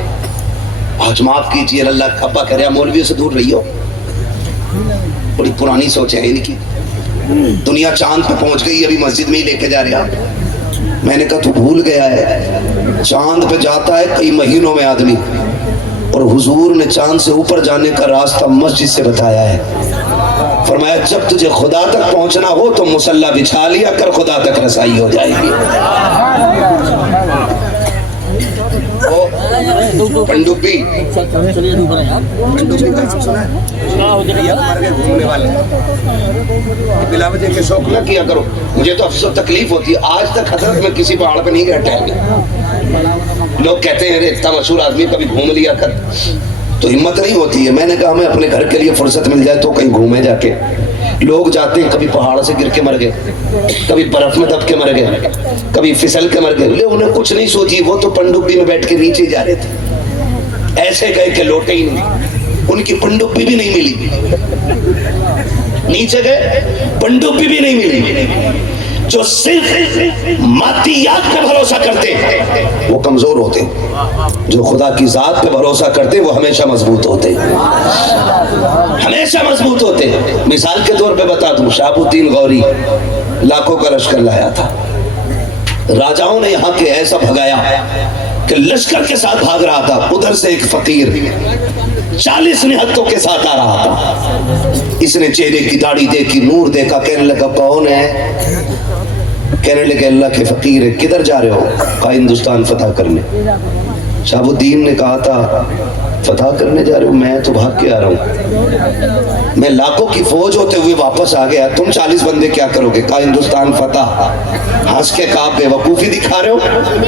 آج معاف کیجیے اللہ ابا کہہ رہا مولویوں سے دور رہیو. بڑی پرانی سوچ ہے ان کی. دنیا چاند پہ پہنچ گئی ابھی مسجد میں ہی لے کے جا رہا. میں نے کہا تو بھول گیا ہے چاند پہ جاتا ہے کئی مہینوں میں آدمی اور حضور نے چاند سے اوپر جانے کا راستہ مسجد سے بتایا ہے. فرمایا جب تجھے خدا تک پہنچنا ہو تو مصلی بچھا لیا کر خدا تک رسائی ہو جائے گی. پنڈوبی بلا وجہ کے شوق نہ کیا کرو. مجھے تو افسوس تکلیف ہوتی ہے آج تک حضرت میں کسی پہاڑ پہ نہیں گیا ٹہلنے. لوگ کہتے ہیں اتنا مشہور آدمی کبھی گھوم لیا کر تو ہمت نہیں ہوتی ہے. میں نے کہا ہمیں اپنے گھر کے لیے فرصت مل جائے تو کہیں گھومے جا کے. لوگ جاتے ہیں کبھی پہاڑ سے گر کے مر گئے کبھی برف میں دب کے مر گئے کبھی پھسل کے مر گئے. انہیں کچھ نہیں سوچی وہ تو پنڈوبی میں بیٹھ کے نیچے جا رہے تھے. ایسے گئے کہ لوٹے ہی نہیں. ان کی پنڈوبی بھی نہیں ملی. نیچے گئے پنڈوبی بھی نہیں ملی. جو صرف مادیات پہ بھروسہ کرتے وہ کمزور ہوتے. جو خدا کی ذات پہ بھروسہ کرتے وہ ہمیشہ مضبوط ہوتے. ہمیشہ مضبوط ہوتے. مثال کے طور پہ بتا دوں شہاب الدین غوری لاکھوں کا لشکر لایا تھا. راجاؤں نے یہاں کے ایسا بھگایا کہ لشکر کے ساتھ بھاگ رہا تھا. ادھر سے ایک فقیر 40 نہتوں کے ساتھ آ رہا تھا. اس نے چہرے کی داڑھی دیکھی نور دیکھا. کہنے لگا کون ہے؟ کہنے لگے اللہ کے فقیر ہے. کدھر جا رہے ہو؟ کہا ہندوستان فتح کرنے. شہاب الدین نے کہا تھا فتح کرنے جا رہے ہو؟ میں تو بھاگ کے آ رہا ہوں. میں لاکھوں کی فوج ہوتے ہوئے واپس آ گیا. تم 40 بندے کیا کرو گے؟ کہا ہندوستان فتح. ہنس کے کہا بے وقوفی دکھا رہے ہو؟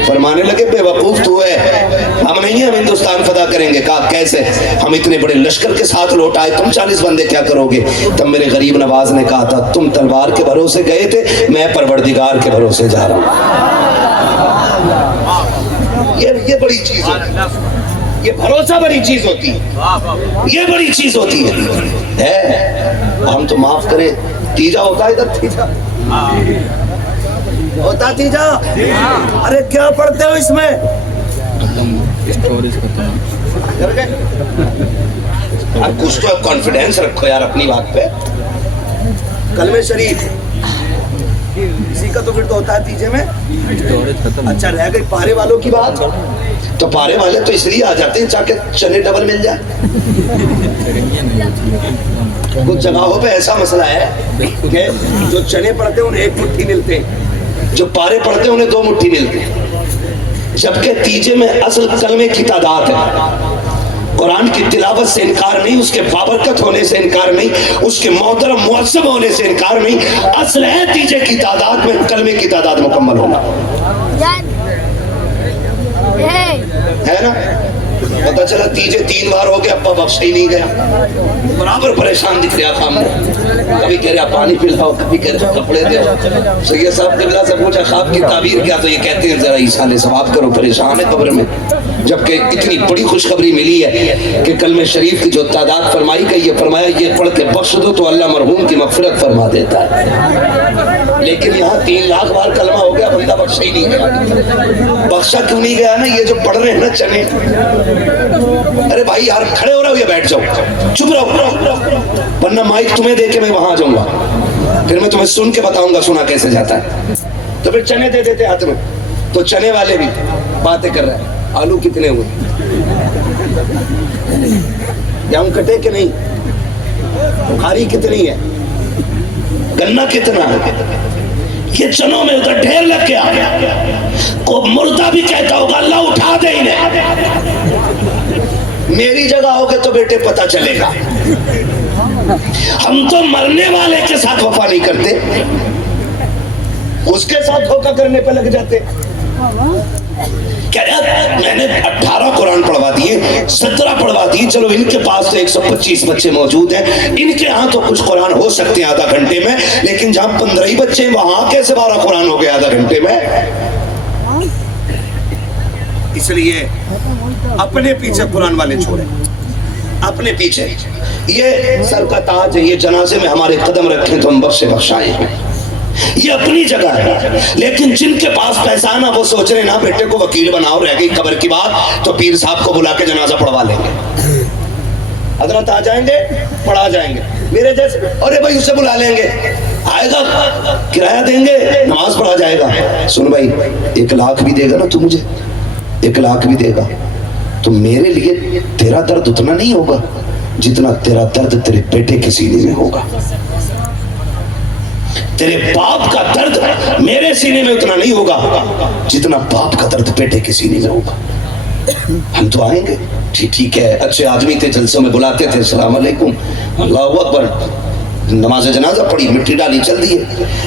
فرمانے لگے بے وقوف تو ہے ہم نہیں ہیں ہم ہندوستان فتح کریں گے. کہا کیسے؟ ہم اتنے بڑے لشکر کے ساتھ لوٹ آئے تم 40 بندے کیا کرو گے؟ تب میرے غریب نواز نے کہا تھا تم تلوار کے بھروسے گئے تھے میں پروردگار کے بھروسے جا رہا ہوں. یہ بڑی چیز ہے. یہ بھروسہ بڑی چیز ہوتی ہے. یہ بڑی چیز ہوتی ہے. ہم تو معاف کریں تیجا ہوتا ہے ادھر تیجا ہوتا تیجا. ارے کیا پڑھتے ہو اس میں؟ کچھ تو کانفیڈینس رکھو یار اپنی بات پہ. کلمہ شریف اسی کا تو پھر تو ہوتا ہے تیجے میں. اچھا رہ گئی پارے والوں کی بات. تو پارے والے تو اس لیے آ جاتے ہیں تاکہ چنے ڈبل مل جائے. کچھ جگہوں پہ ایسا مسئلہ ہے کہ جو چنے پڑتے ہیں انہیں 1 مٹھی ملتے ہیں جو پارے پڑتے ہیں انہیں 2 مٹھی ملتے ہیں. جبکہ تیجے میں اصل کلمے کی تعداد ہے. قرآن کی تلاوت سے انکار نہیں اس کے بابرکت ہونے سے انکار نہیں اس کے محترم معظم ہونے سے انکار نہیں. اصل ہے تیجے کی تعداد میں کلمے کی تعداد مکمل ہونا ہے نا. پتا چلا تیجے 3 بار ہو گیا ابا بخشا ہی نہیں گیا. برابر پریشان دکھ رہا تھا ہم نے. کبھی کہہ رہا پانی پلاؤ کبھی کہہ رہا کپڑے دو. سید صاحب قبلہ سے پوچھا خواب کی تعبیر کیا؟ تو یہ کہتے ہیں ذرا ایسال ثواب کرو پریشان ہے قبر میں. جبکہ اتنی بڑی خوشخبری ملی ہے کہ کلمہ شریف کی جو تعداد فرمائی گئی ہے فرمایا یہ پڑھ کے بخش دو تو اللہ مرحوم کی مغفرت فرما دیتا ہے. لیکن یہاں 3 لاکھ بار کلمہ ہو گیا بندہ بخشا ہی نہیں گیا. بخشا کیوں نہیں گیا نا؟ یہ جو پڑھ رہے ہیں نا چنے. ارے بھائی یار کھڑے ہو رہے ہو یا بیٹھ جاؤ چپ رہو ورنہ مائک تمہیں دے کے میں وہاں جاؤں گا پھر میں تمہیں سن کے بتاؤں گا سنا کیسے جاتا ہے. تو پھر چنے دے دیتے ہاتھ میں. تو چنے والے بھی باتیں کر رہے ہیں آلو کتنے ہوئے گیہوں کٹے کہ نہیں بخاری کتنی ہے گنا کتنا ہے. یہ چنوں میں ادھر ڈھیر لگ گیا. کو مردہ بھی کہتا ہوگا اللہ اٹھا دے انہیں. میری جگہ ہوگے تو بیٹے پتہ چلے گا. ہم تو مرنے والے کے ساتھ وفا نہیں کرتے. اس کے ساتھ دھوکہ کرنے پہ لگ جاتے ہیں. کہہ رہا میں نے 18 قرآن پڑھوا دیے، 17 پڑھوا دیے، چلو ان کے پاس تو 125 بچے موجود ہیں، ان کے ہاں تو کچھ قرآن ہو سکتے ہیں آدھا گھنٹے میں، لیکن جہاں 15 ہی بچے ہیں وہاں کیسے 12 قرآن ہو گئے آدھا گھنٹے میں؟ اس لیے اپنے پیچھے قرآن والے چھوڑیں، اپنے پیچھے. یہ سر کا تاج ہے، یہ جنازے میں ہمارے قدم رکھیں تو ہم بخشے بخشائے ہیں، یہ اپنی جگہ ہے. لیکن جن کے پاس پیسہ نا وہ سوچ رہے نا بیٹے کو وکیل بناؤ، رہ گئی قبر کی بات تو پیر صاحب کو بلا کے جنازہ پڑھوا لیں گے، حضرت آ جائیں گے پڑھا جائیں گے میرے جیسے. ارے بھائی اسے بلا لیں گے، آئے گا کرایہ دیں گے نماز پڑھا جائے گا. سن بھائی 1 لاکھ بھی دے گا نا تو مجھے 1 لاکھ بھی دے گا تو میرے لیے تیرا درد اتنا نہیں ہوگا جتنا تیرا درد تیرے بیٹے کے سینے میں ہوگا. تیرے باپ کا درد میرے سینے میں اتنا نہیں ہوگا جتنا باپ کا درد بیٹے کے سینے میں ہوگا. ہم تو آئیں گے، ٹھیک ہے، اچھے آدمی تھے، جلسوں میں بلاتے تھے، السلام علیکم، اللہ اکبر، نماز جنازہ پڑھی، مٹی ڈالی، چل دیے.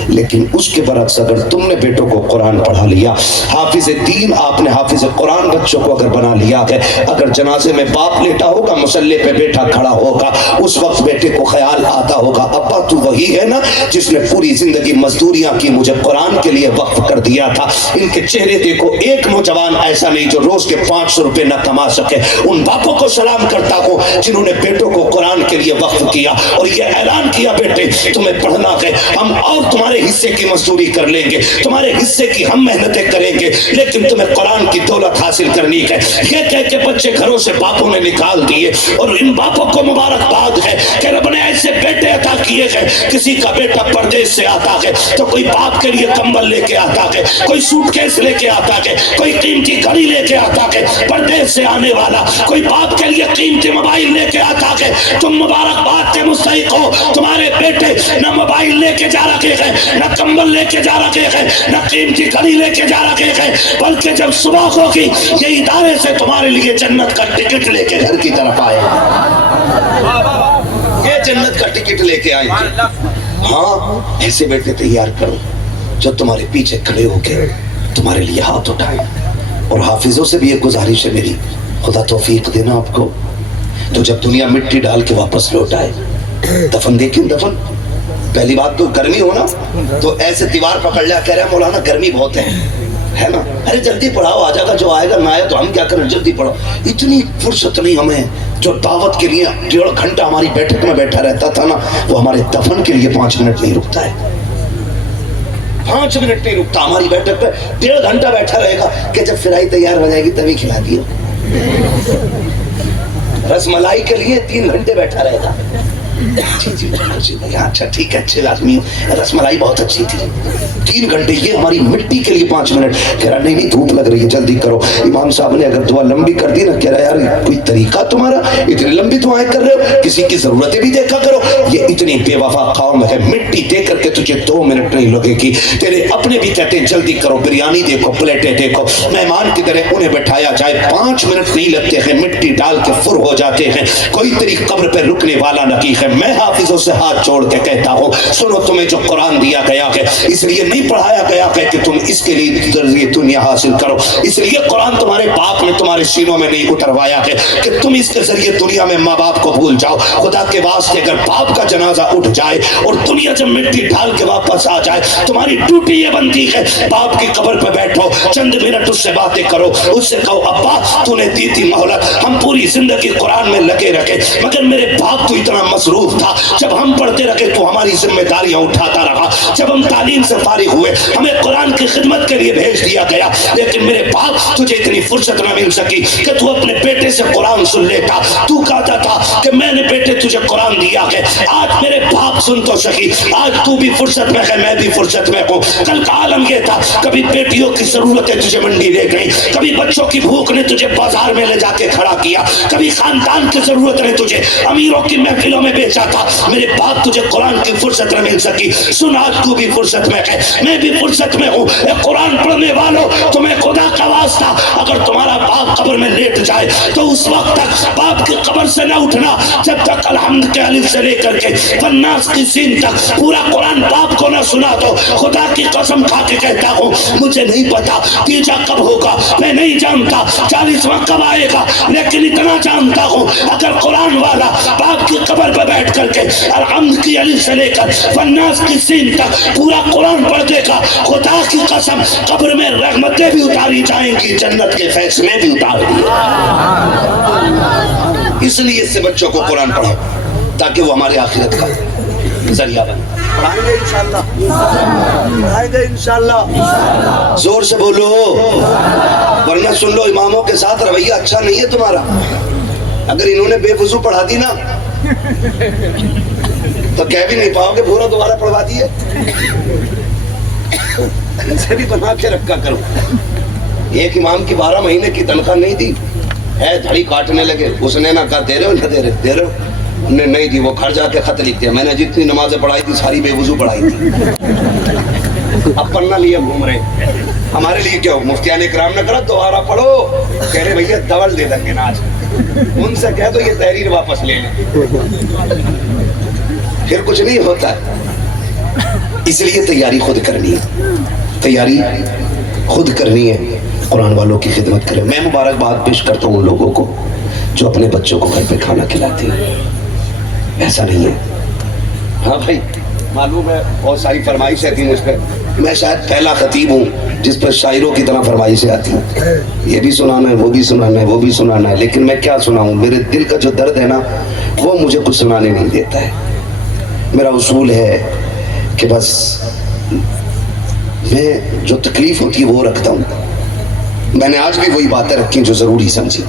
لیکن اس کے برعکس اگر تم نے بیٹوں کو قرآن پڑھا لیا، حافظ دین آپ نے حافظ قرآن بچوں کو اگر بنا لیا ہے، اگر جنازے میں باپ لیٹا ہوگا، مصلی پہ بیٹا کھڑا ہوگا، اس وقت بیٹے کو خیال آتا ہوگا ابا تو وہی ہے نا جس نے پوری زندگی مزدوریاں کی، مجھے قرآن کے لیے وقف کر دیا تھا. ان کے چہرے دیکھو، ایک نوجوان ایسا نہیں جو روز کے 500 روپے نہ کما سکے. ان باپوں کو سلام کرتا ہوں جنہوں نے بیٹوں کو قرآن کے لیے وقف کیا اور یہ اعلان کیا بیٹے تمہیں پڑھنا ہے، ہم اور تمہارے حصے کی مزدوری کر لیں گے، تمہارے حصے کی ہم محنتیں کریں گے، لیکن تمہیں قرآن کی دولت حاصل کرنی ہے. یہ کہہ کے بچے گھروں سے باپوں نے نکال دیے. اور ان باپوں کو مبارکباد ہے کہ رب نے ایسے بیٹے عطا کیے ہیں. کسی کا بیٹا پردیس سے آتا ہے تو کوئی باپ کے لیے کمبل لے کے آتا ہے، کوئی سوٹ کیس لے کے آتا ہے، کوئی قیمتی گھڑی لے کے آتا ہے. پردیس سے آنے والا کوئی باپ کے لیے قیمتی موبائل لے کے آتا ہے. تم مبارکباد کے مستحق ہو، تمہارے بیٹے نہ موبائل لے کے جا رکھے ہیں، نہ کمبل لے کے جا رکھے ہیں، نہ قیمتی گھڑی لے کے جا رکھے ہیں، بلکہ جب صبح ہوگی یہ ادارے سے تمہارے لیے جنت کا ٹکٹ لے کے گھر کی طرف آئے، یہ جنت کا ٹکٹ لے کے آئے. ہاں ایسے بیٹے تیار کرو جو تمہارے پیچھے کھڑے ہو کے تمہارے لیے ہاتھ اٹھائے. اور حافظوں سے بھی ایک گزارش ہے میری، خدا توفیق دینا آپ کو، تو جب دنیا مٹی ڈال کے واپس لوٹ آئے، دفن دیکھیں، دفن پہلی بات تو گرمی ہونا تو ایسے دیوار پکڑ لیا، کہہ رہا مولانا گرمی بہت ہے نا، ارے جلدی پڑھاؤ، آ جائے گا جو آئے گا، نہ آئے تو ہم کیا کریں، جلدی پڑھو. اتنی فرصت نہیں ہمیں، جو دعوت کے لیے 1.5 گھنٹہ ہماری بیٹھک میں بیٹھا رہتا تھا نا، وہ ہمارے دفن کے لیے 5 منٹ نہیں رکتا ہے، 5 منٹ نہیں رکتا. ہماری بیٹھک پہ 1.5 گھنٹہ بیٹھا رہے گا کہ جب فرائی تیار ہو جائے گی تبھی کھلا دیو. رس ملائی کے لیے 3 گھنٹے بیٹھا رہے گا. جی اچھا ٹھیک ہے، اچھے آدمی، رس ملائی بہت اچھی تھی. 3 گھنٹے، یہ ہماری مٹی کے لیے 5 منٹ. کہہ رہا نہیں دھوپ لگ رہی ہے جلدی کرو. امام صاحب نے اگر دعا لمبی کر دی نا، کہہ رہا یار کوئی طریقہ تمہارا، اتنی لمبی دعائیں کر رہے ہو، کسی کی ضرورتیں بھی دیکھا کرو. یہ اتنی بے وفا قوم ہے، مٹی دے کر کے تجھے 2 منٹ نہیں لگے گی. تیرے اپنے بھی کہتے ہیں جلدی کرو، بریانی دیکھو، پلیٹیں دیکھو، مہمان کی طرح انہیں بٹھایا جائے، 5 منٹ نہیں لگتے ہیں، مٹی ڈال کے فر ہو جاتے ہیں. کوئی تیری قبر پہ رکنے والا نہیں ہے. میں حافظوں سے ہاتھ جوڑ کے کہتا ہوں، سنو تمہیں جو قرآن دیا گیا ہے اس لیے نہیں پڑھایا گیا ہے کہ تم اس کے لیے دنیا حاصل کرو. اس لیے قرآن تمہارے باپ نے تمہارے سینوں میں نہیں اتروایا ہے کہ تم اس کے ذریعے دنیا میں ماں باپ کو بھول جاؤ. خدا کے واسطے اگر باپ کا جنازہ اٹھ جائے اور دنیا جب مٹی ڈال کے واپس آ جائے، تمہاری ڈیوٹی یہ بنتی ہے باپ کی قبر پہ بیٹھو، چند منٹ اس سے باتیں کرو، اس سے کہو ابا تو نے دی تھی مہلت، ہم پوری زندگی قرآن میں لگے رکھے، مگر میرے باپ تو اتنا مصروف تھا، جب ہم پڑھتے رکھے تو ہماری ذمہ داریاں اٹھاتا رہا، جب ہم تعلیم سے فارغ ہوئے ہمیں قرآن کی خدمت کے لیے بھیج دیا گیا، لیکن میرے باپ تجھے اتنی فرصت نہ مل سکی کہ تو اپنے بیٹے سے قرآن سن لیتا. تو کہتا تھا کہ میں نے بیٹے تجھے قرآن دیا ہے، آج میرے باپ سن تو سکی، آج تو بھی فرصت میں ہے، میں بھی فرصت میں ہوں. کل کا عالم یہ تھا، کبھی بیٹیوں کی ضرورتیں تجھے منڈی لے گئی، کبھی بچوں کی بھوک نے تجھے بازار میں لے جا کے کھڑا کیا، کبھی خاندان کی ضرورت نے تجھے امیروں کی محفلوں میں لیے چاہتا میرے باپ تجھے قرآن کی فرصت نہ مل سکی، سنا تو بھی فرصت میں ہے، میں بھی فرصت میں ہوں۔ اے قرآن پڑھنے والوں، تمہیں خدا کا واسطہ اگر تمہارا باپ قبر میں لیٹ جائے تو اس وقت تک باپ کی قبر سے نہ اٹھنا جب تک الحمد کے الف سے لے کر کے والناس کی سین تک پورا قرآن باپ کو نہ سنا دو۔ خدا کی قسم کھا کے کہتا ہوں مجھے نہیں پتا تیجا کب ہوگا، میں نہیں جانتا 40واں کب آئے گا، لیکن اتنا جانتا ہوں اگر قرآن والا باپ کی قبر پہ بیٹھ کر کے الحمد کی الف سے لے کر والناس کی سین تک پورا قرآن پڑھ دے گا، خدا کی قسم قبر میں رحمتیں بھی اتاری جائیں گی، جنت کے فیصلے بھی اتار دیے۔ اس لیے اس سے بچوں کو قرآن پڑھاؤ تاکہ وہ ہمارے آخرت کا ذریعہ بنے۔ پڑھائیں گے انشاءاللہ، پڑھائیں گے انشاءاللہ، زور سے بولو، ورنہ سن لو اماموں کے ساتھ رویہ اچھا نہیں ہے تمہارا۔ اگر انہوں نے بے وضو پڑھا دی نا تو کہہ بھی نہیں پاؤ گے پورا دوبارہ پڑھوا دیے۔ اسے بھی بنا کے رکھا کرو۔ ایک امام کی 12 مہینے کی تنخواہ نہیں دی ہے، دھڑی کاٹنے لگے، اس نے نہ کہا دے رہے ہو نہ دے رہے، دے رہے ہو، انہوں نے نہیں دی، وہ گھر جا کے خط لکھ دیا میں نے جتنی نمازیں پڑھائی تھی ساری بے وضو پڑھائی تھی۔ اب پڑھنا لیے گھوم رہے، ہمارے لیے کیا ہو، مفتیان اکرام نے کہا دوبارہ پڑھو، کہہ رہے بھیا ڈبل دے دیں گے نا آج، ان سے کہہ دو یہ تحریر واپس لے لیں، پھر کچھ نہیں ہوتا ہے۔ اس لیے تیاری خود کرنی ہے، تیاری خود کرنی ہے، قرآن والوں کی خدمت کریں۔ میں مبارکباد پیش کرتا ہوں ان لوگوں کو جو اپنے بچوں کو گھر پہ کھانا کھلاتے ہیں، ایسا نہیں ہے۔ ہاں بھائی معلوم ہے بہت ساری فرمائشیں آتی ہیں مجھ پہ، میں شاید پہلا خطیب ہوں جس پر شاعروں کی طرح فرمائشیں آتی ہیں، یہ بھی سنانا ہے وہ بھی سنانا ہے وہ بھی سنانا ہے، لیکن میں کیا سناؤں، میرے دل کا جو درد ہے نا وہ مجھے کچھ سنانے نہیں دیتا ہے۔ میرا اصول ہے کہ بس میں جو تکلیف ہوتی ہے وہ رکھتا ہوں، میں نے آج بھی وہی باتیں رکھی جو ضروری سمجھی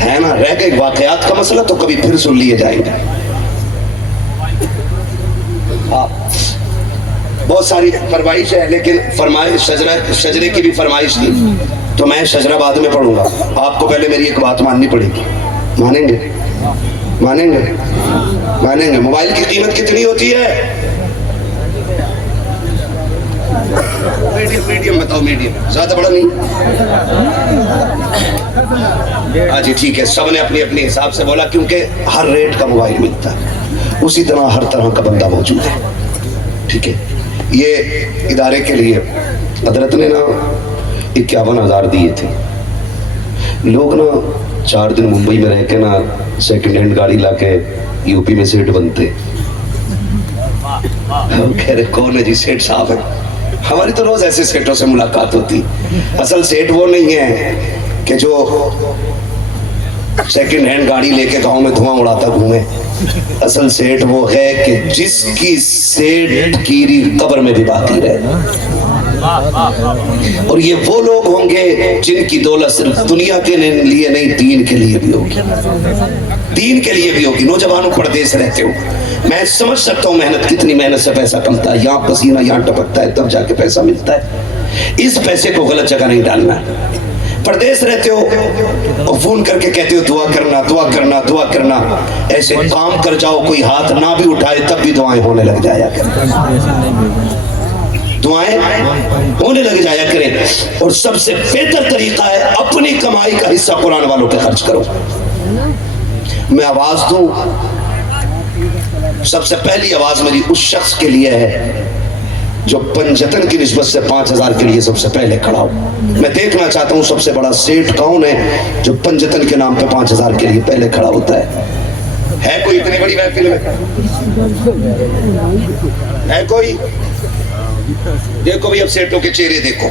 ہے نا، رہ گئے واقعات کا مسئلہ تو کبھی پھر سن لیے جائیں گے۔ بہت ساری فرمائش ہے، لیکن فرمائش شجرے کی بھی فرمائش تھی تو میں شجرہ بعد میں پڑھوں گا، آپ کو پہلے میری ایک بات ماننی پڑے گی، مانیں گے؟ مانیں گے؟ مانیں گے؟ موبائل کی قیمت کتنی ہوتی ہے؟ میڈیم بتاؤ، میڈیم، زیادہ بڑا نہیں؟ ہاں جی ٹھیک ہے، سب نے اپنی اپنے حساب سے بولا، کیونکہ ہر ریٹ کا موبائل ملتا ہے، اسی طرح ہر طرح کا بندہ موجود ہے، ٹھیک ہے۔ یہ ادارے کے لیے حضرت نے نا 51,000 دیے تھے، لوگ نا 4 دن ممبئی میں رہ کے نا سیکنڈ ہینڈ گاڑی لا کے یو پی میں سیٹ بنتے، کہہ رہے کون ہے جی سیٹ صاحب ہے، ہماری تو روز ایسے سیٹوں سے ملاقات ہوتی۔ اصل سیٹ وہ نہیں ہے کہ جو سیکنڈ ہینڈ گاڑی لے کے گاؤں میں دھواں اڑاتا گھومے، اصل سیٹ وہ ہے کہ جس کی سیٹ کیری قبر میں بھی باقی رہے، اور یہ وہ لوگ ہوں گے جن کی دولت صرف دنیا کے لیے نہیں دین کے لیے بھی ہوگی، دین کے لیے بھی ہوگی۔ نوجوانوں پردیس رہتے ہو، میں سمجھ سکتا ہوں محنت کتنی، محنت سے پیسہ کمتا ہے، یہاں پسینہ یہاں ٹپکتا ہے تب جا کے پیسہ ملتا ہے، اس پیسے کو غلط جگہ نہیں ڈالنا ہے۔ پردیس رہتے ہو اور فون کر کے کہتے ہو دعا کرنا دعا کرنا دعا کرنا، ایسے کام کر جاؤ کوئی ہاتھ نہ بھی اٹھائے تب بھی دعائیں ہونے لگ جایا کریں، دعائیں ہونے لگ جایا کریں۔ اور سب سے بہتر طریقہ ہے اپنی کمائی کا حصہ قرآن والوں پہ خرچ کرو۔ میں آواز دوں، سب سے پہلی آواز میری اس شخص کے لیے ہے جو پنجتن کی نسبت سے 5,000 کے لیے سب سے پہلے کھڑا ہو۔ میں دیکھنا چاہتا ہوں سب سے بڑا سیٹ کون ہے جو پنجتن کے نام پہ 5,000 کے لیے پہلے کھڑا ہوتا ہے کوئی اتنی بڑی محفل میں؟ ہے کوئی؟ دیکھو بھی اب سیٹوں کے چہرے دیکھو،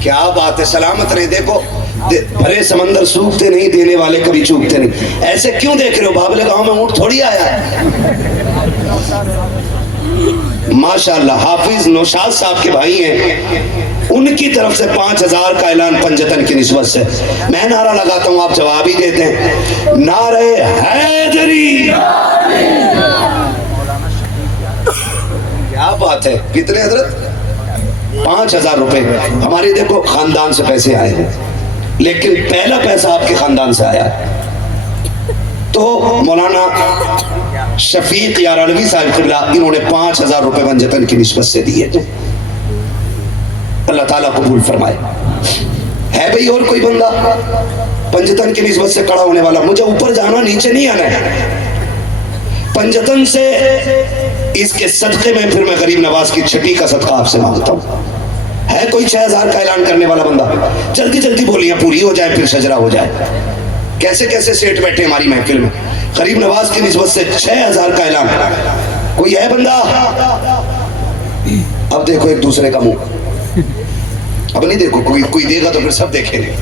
کیا بات ہے، سلامت رہے۔ دیکھو بھرے سمندر سوکھتے نہیں، دینے والے کبھی چوکتے نہیں۔ ایسے کیوں دیکھ رہے ہو؟ بابلے گاؤں میں اونٹ تھوڑی آیا ہے۔ ماشاءاللہ حافظ نوشاد صاحب کے بھائی ہیں، ان کی طرف سے 5,000 کا اعلان پنجتن کی نسبت سے۔ میں نعرہ لگاتا ہوں آپ جواب ہی دیتے ہیں، نعرہ حیدری۔ کیا بات ہے، کتنے حضرت؟ 5,000 روپے۔ ہماری دیکھو خاندان سے پیسے آئے ہیں، لیکن پہلا پیسہ آپ کے خاندان سے آیا ہے۔ تو مولانا شفیق یارانوی صاحب قبلہ انہوں نے 5,000 روپے پنجتن کی نسبت سے دیے تھے. اللہ تعالیٰ قبول فرمائے. ہے بھئی اور کوئی بندہ پنجتن کی نسبت سے کھڑا ہونے والا؟ مجھے اوپر جانا، نیچے نہیں آنا ہے. پنجتن سے اس کے صدقے میں پھر میں غریب نواز کی چھٹی کا صدقہ آپ سے مانگتا ہوں. ہے کوئی 6,000 کا اعلان کرنے والا بندہ؟ جلدی جلدی بولیاں پوری ہو جائے پھر شجرا ہو جائے. کیسے کیسے سیٹ بیٹھے ہماری محفل میں. غریب نواز کی نسبت سے 6,000 کا اعلان. کوئی ہے بندہ؟ اب دیکھو ایک دوسرے کا منہ. اب نہیں دیکھو، کوئی دے گا تو پھر سب دیکھیں گے.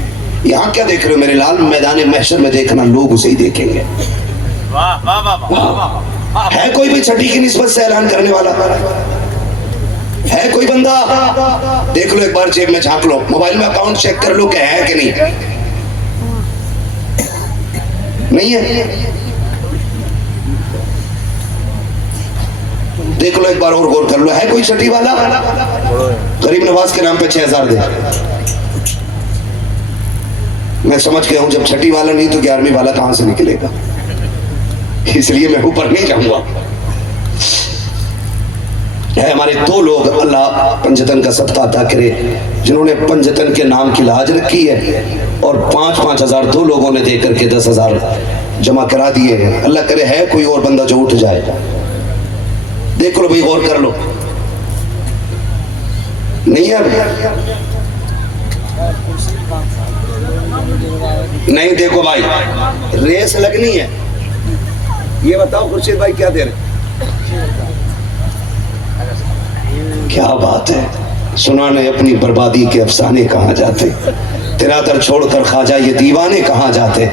یہاں کیا دیکھ رہے ہو میرے لال؟ میدان محشر میں دیکھنا، لوگ اسے ہی دیکھیں گے. ہے کوئی بھی چھٹی کی نسبت سے اعلان کرنے والا؟ ہے کوئی بندہ؟ دیکھ لو ایک بار، جیب میں جھانک لو، موبائل میں اکاؤنٹ چیک کر لو کہ ہے کہ نہیں. نہیں ہے؟ دیکھ لو ایک بار اور غور کر لو. ہے کوئی چھٹی والا؟ غریب نواز کے نام پہ 6,000 دے. میں سمجھ گیا ہوں جب چھٹی والا نہیں تو 11ویں والا کہاں سے نکلے گا، اس لیے میں اوپر نہیں جاؤں گا. ہے ہمارے 2 لوگ، اللہ پنجتن کا صدقہ عطا کرے، جنہوں نے پنجتن کے نام کی لاج رکھی ہے اور 5,000 2 لوگوں نے دے کر کے 10,000 جمع کرا دیے ہیں. اللہ کرے ہے کوئی اور بندہ جو اٹھ جائے. دیکھ لو بھائی، غور کر لو. نہیں ہے؟ نہیں. دیکھو بھائی، ریس لگنی ہے. یہ بتاؤ خورشید بھائی کیا دے رہے؟ کیا بات ہے. سنانے اپنی بربادی کے افسانے کہاں جاتے، تیرا در چھوڑ کر خواجہ یہ دیوانے کہاں جاتے.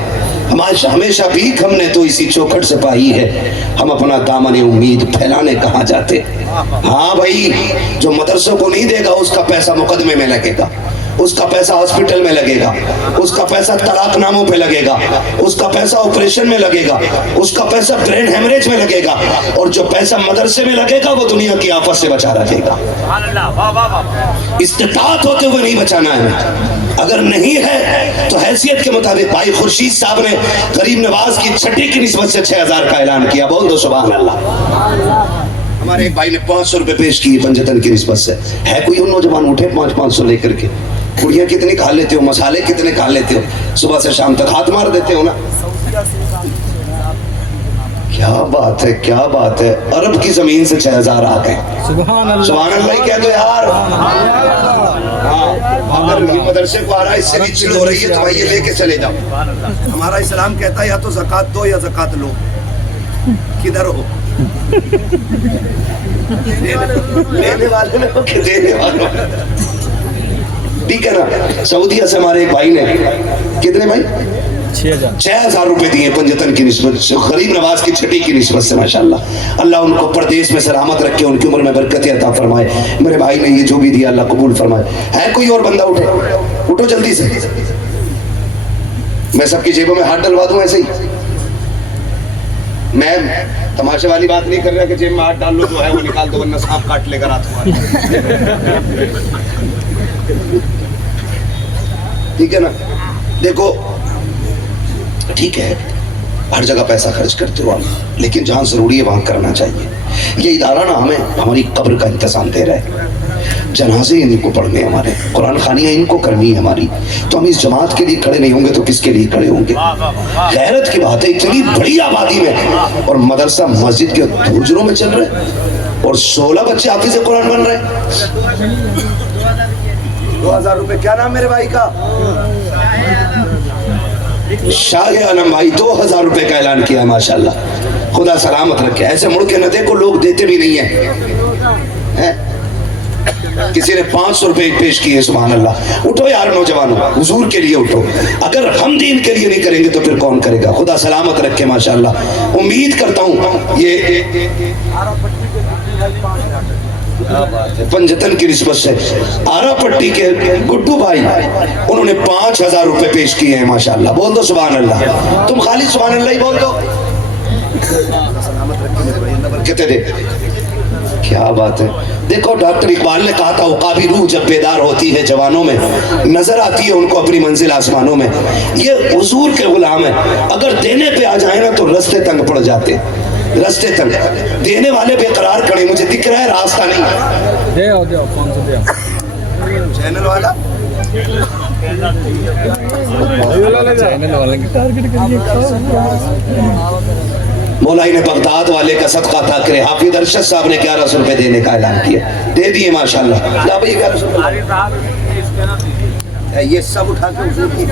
ہمیشہ بھیک ہم نے تو اسی چوکھٹ سے پائی ہے، ہم اپنا دامن امید پھیلانے کہاں جاتے. ہاں بھائی، جو مدرسوں کو نہیں دے گا اس کا پیسہ مقدمے میں لگے گا، اس کا پیسہ ہاسپٹل میں لگے گا، اس کا پیسہ طلاق ناموں پہ لگے گا، اس کا پیسہ آپریشن میں لگے گا، اس کا پیسہ برین ہیمریج میں لگے گا، اور جو پیسہ مدرسے میں لگے گا وہ دنیا کی آفت سے بچا رکھے گا. استطاعت ہوتے ہوئے نہیں بچانا ہے. اگر نہیں ہے تو حیثیت کے مطابق. بھائی خورشید صاحب نے غریب نواز کی چھٹی کی نسبت سے 6,000 کا اعلان کیا. بول دو سبحان اللہ. ہمارے ایک بھائی نے 500 روپے پیش کیے پنجتن کی نسبت سے. ہے کوئی ان نوجوان اٹھے 500 لے کر کے؟ پوڑیاں کتنی کھا لیتے ہو، مسالے کتنے کھا لیتے ہو، صبح سے شام تک ہاتھ مار دیتے ہو نا. کیا بات ہے، کیا بات ہے. عرب کی زمین سے 6,000 آ گئے. سبحان اللہ ہی کہہ دو یار. اگر مدرسے کو آ رہا ہے، اس سے بھی چڑ ہو رہی ہے تو بھائی یہ لے کے چلے جاؤ. ہمارا اسلام کہتا ہے یا تو زکوٰۃ دو یا زکوٰۃ لو. کدھر ہو؟ لینے والے میں ہو کہ دینے والوں؟ ٹھیک ہے نا. سعودیہ سے ہمارے ایک بھائی نے کتنے بھائی 6,000 روپے دیے پنجتن کی نسبت سے، غریب نواز کی چھٹی کی نسبت سے. ماشاءاللہ اللہ ان کو پردیس میں سلامت رکھے، ان کی عمر میں برکت عطا فرمائے. میرے بھائی نے یہ جو بھی دیا اللہ قبول فرمائے. ہے کوئی اور بندہ؟ اٹھے، اٹھو جلدی سے. میں سب کی جیبوں میں ہاتھ ڈلوا دوں ایسے ہی؟ میں تماشے والی بات نہیں کر رہا کہ جیب میں ہاتھ ڈال لو، جو ہے وہ نکال دو ورنہ سانپ کاٹ لے کر رات کو. ٹھیک ہے نا. دیکھو ٹھیک ہے ہر جگہ پیسہ خرچ کرتے ہو آپ، لیکن جہاں ضروری ہے وہاں کرنا چاہیے. یہ ادارہ نا ہمیں ہماری قبر کا انتظام دے رہا ہے. جنازے ان کو پڑھنے ہمارے، قرآن خوانیاں ان کو کرنی ہے ہماری. تو ہم اس جماعت کے لیے کھڑے نہیں ہوں گے تو کس کے لیے کھڑے ہوں گے؟ غیرت کی بات ہے. اتنی بڑی آبادی میں اور مدرسہ مسجد کے حجروں میں چل رہے اور 16 بچے حافظ قرآن بن رہے. 2,000 روپے. کیا نام میرے بھائی کا؟ شاہ عالم بھائی. 2,000 روپے کا اعلان کیا ہے. ماشاءاللہ خدا سلامت رکھے. ایسے مڑ کے نہ دیکھو، لوگ دیتے بھی نہیں ہیں. کسی نے 500 روپے پیش کیے. سبحان اللہ. اٹھو یار نوجوانوں، حضور کے لیے اٹھو. اگر ہم دین کے لیے نہیں کریں گے تو پھر کون کرے گا؟ خدا سلامت رکھے. ماشاءاللہ امید کرتا ہوں یہ پنجتن کی نسبت سے آرا پٹی کے گڈو بھائی، انہوں نے 5,000 روپے پیش کیے ہیں. ماشاءاللہ بول دو سبحان اللہ. تم خالی سبحان اللہ ہی بول دو. سلامت رکھے میرے بھائی، اللہ برکتیں دے. کیا بات ہے. دیکھو ڈاکٹر اقبال نے کہا تھا عقابی روح جب بیدار ہوتی ہے جوانوں میں نظر آتی ہے ان کو اپنی منزل آسمانوں میں. یہ حضور کے غلام ہیں, اگر دینے پہ آ جائیں نا تو رستے تنگ پڑ جاتے, رستے تنگ. دینے والے بے قرار کھڑے, مجھے دکھ رہا ہے راستہ نہیں. دے آؤ 500 دے آؤ. چینل والا چینل والے کی ٹارگٹ کریے. مولائی نے بغداد والے کا صدقہ تھا کہ حافظ ارشد صاحب نے 1100 روپے دینے کا اعلان کیا, دے دیے ماشاءاللہ. لا بھائی 1100 روپے یہ سب اٹھا کے حضور کی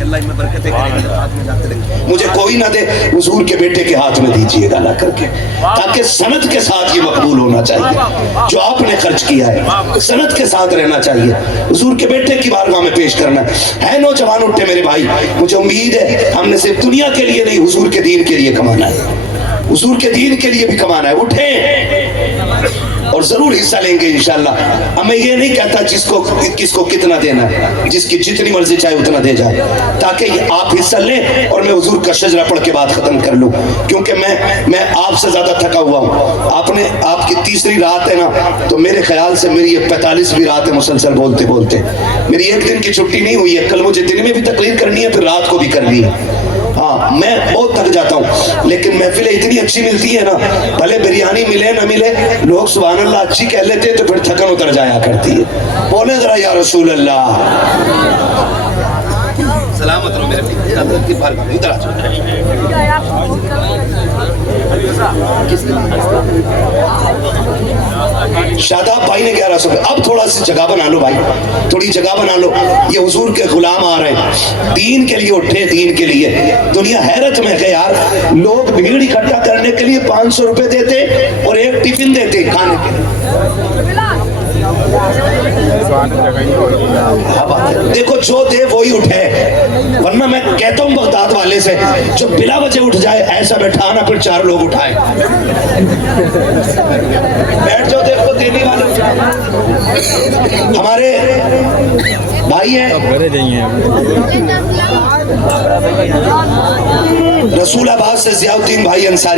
اللہ ان میں برکتیں کریں, ہاتھ میں جاتے رہیں. مجھے کوئی نہ دے, حضور کے بیٹے کے ہاتھ میں دیجیے گا لا کر کے, تاکہ سند کے ساتھ یہ مقبول ہونا چاہیے. جو آپ نے خرچ کیا ہے سند کے ساتھ رہنا چاہیے, حضور کے بیٹے کی بارگاہ میں پیش کرنا ہے. نوجوان اٹھے میرے بھائی, مجھے امید ہے ہم نے صرف دنیا کے لیے نہیں حضور کے دین کے لیے کمانا ہے, حضور کے دین کے لیے بھی کمانا ہے. اٹھیں اور ضرور حصہ لیں گے انشاءاللہ. اب میں یہ نہیں کہتا کس کو کتنا دینا ہے, جس کی جتنی مرضی چاہے اتنا دے جائے, تاکہ آپ حصہ لیں اور میں حضور کا شجرہ پڑھ کے بات ختم کر لوں, کیونکہ میں آپ سے زیادہ تھکا ہوا ہوں. آپ کی تیسری رات ہے نا, تو میرے خیال سے میری یہ 45ویں رات ہے مسلسل بولتے بولتے. میری ایک دن کی چھٹی نہیں ہوئی ہے, کل مجھے دن میں بھی تقریر کرنی ہے, پھر رات کو بھی کرنی ہے. ہاں میں بہت تھک جاتا ہوں, لیکن محفلیں اتنی اچھی ملتی ہے نا, بھلے بریانی ملے نہ ملے, لوگ سبحان اللہ اچھی کہہ لیتے تو پھر تھکن اتر جایا کرتی ہے. بولے ذرا یا رسول اللہ. سلامت رہو میرے ادھر آ شاداب بھائی نے 1100 روپے. اب تھوڑا سی جگہ بنا لو بھائی, تھوڑی جگہ بنا لو. یہ حضور کے غلام آ رہے ہیں, دین کے لیے اٹھے, دین کے لیے. دنیا حیرت میں ہے یار, لوگ بھیڑ اکٹھا کرنے کے لیے 500 روپے دیتے اور ایک ٹفن دیتے کھانے کے لیے. دیکھو جو دے وہی اٹھے, ورنہ میں کہتا ہوں بغداد والے سے, جو بلا وجہ اٹھ جائے ایسا بیٹھانا پھر 4 لوگ اٹھائے. بیٹھ جاؤ, دیکھو دینے والے ہمارے بھائی ہیں رسول آباد سے ضیاء الدین بھائی انصاری.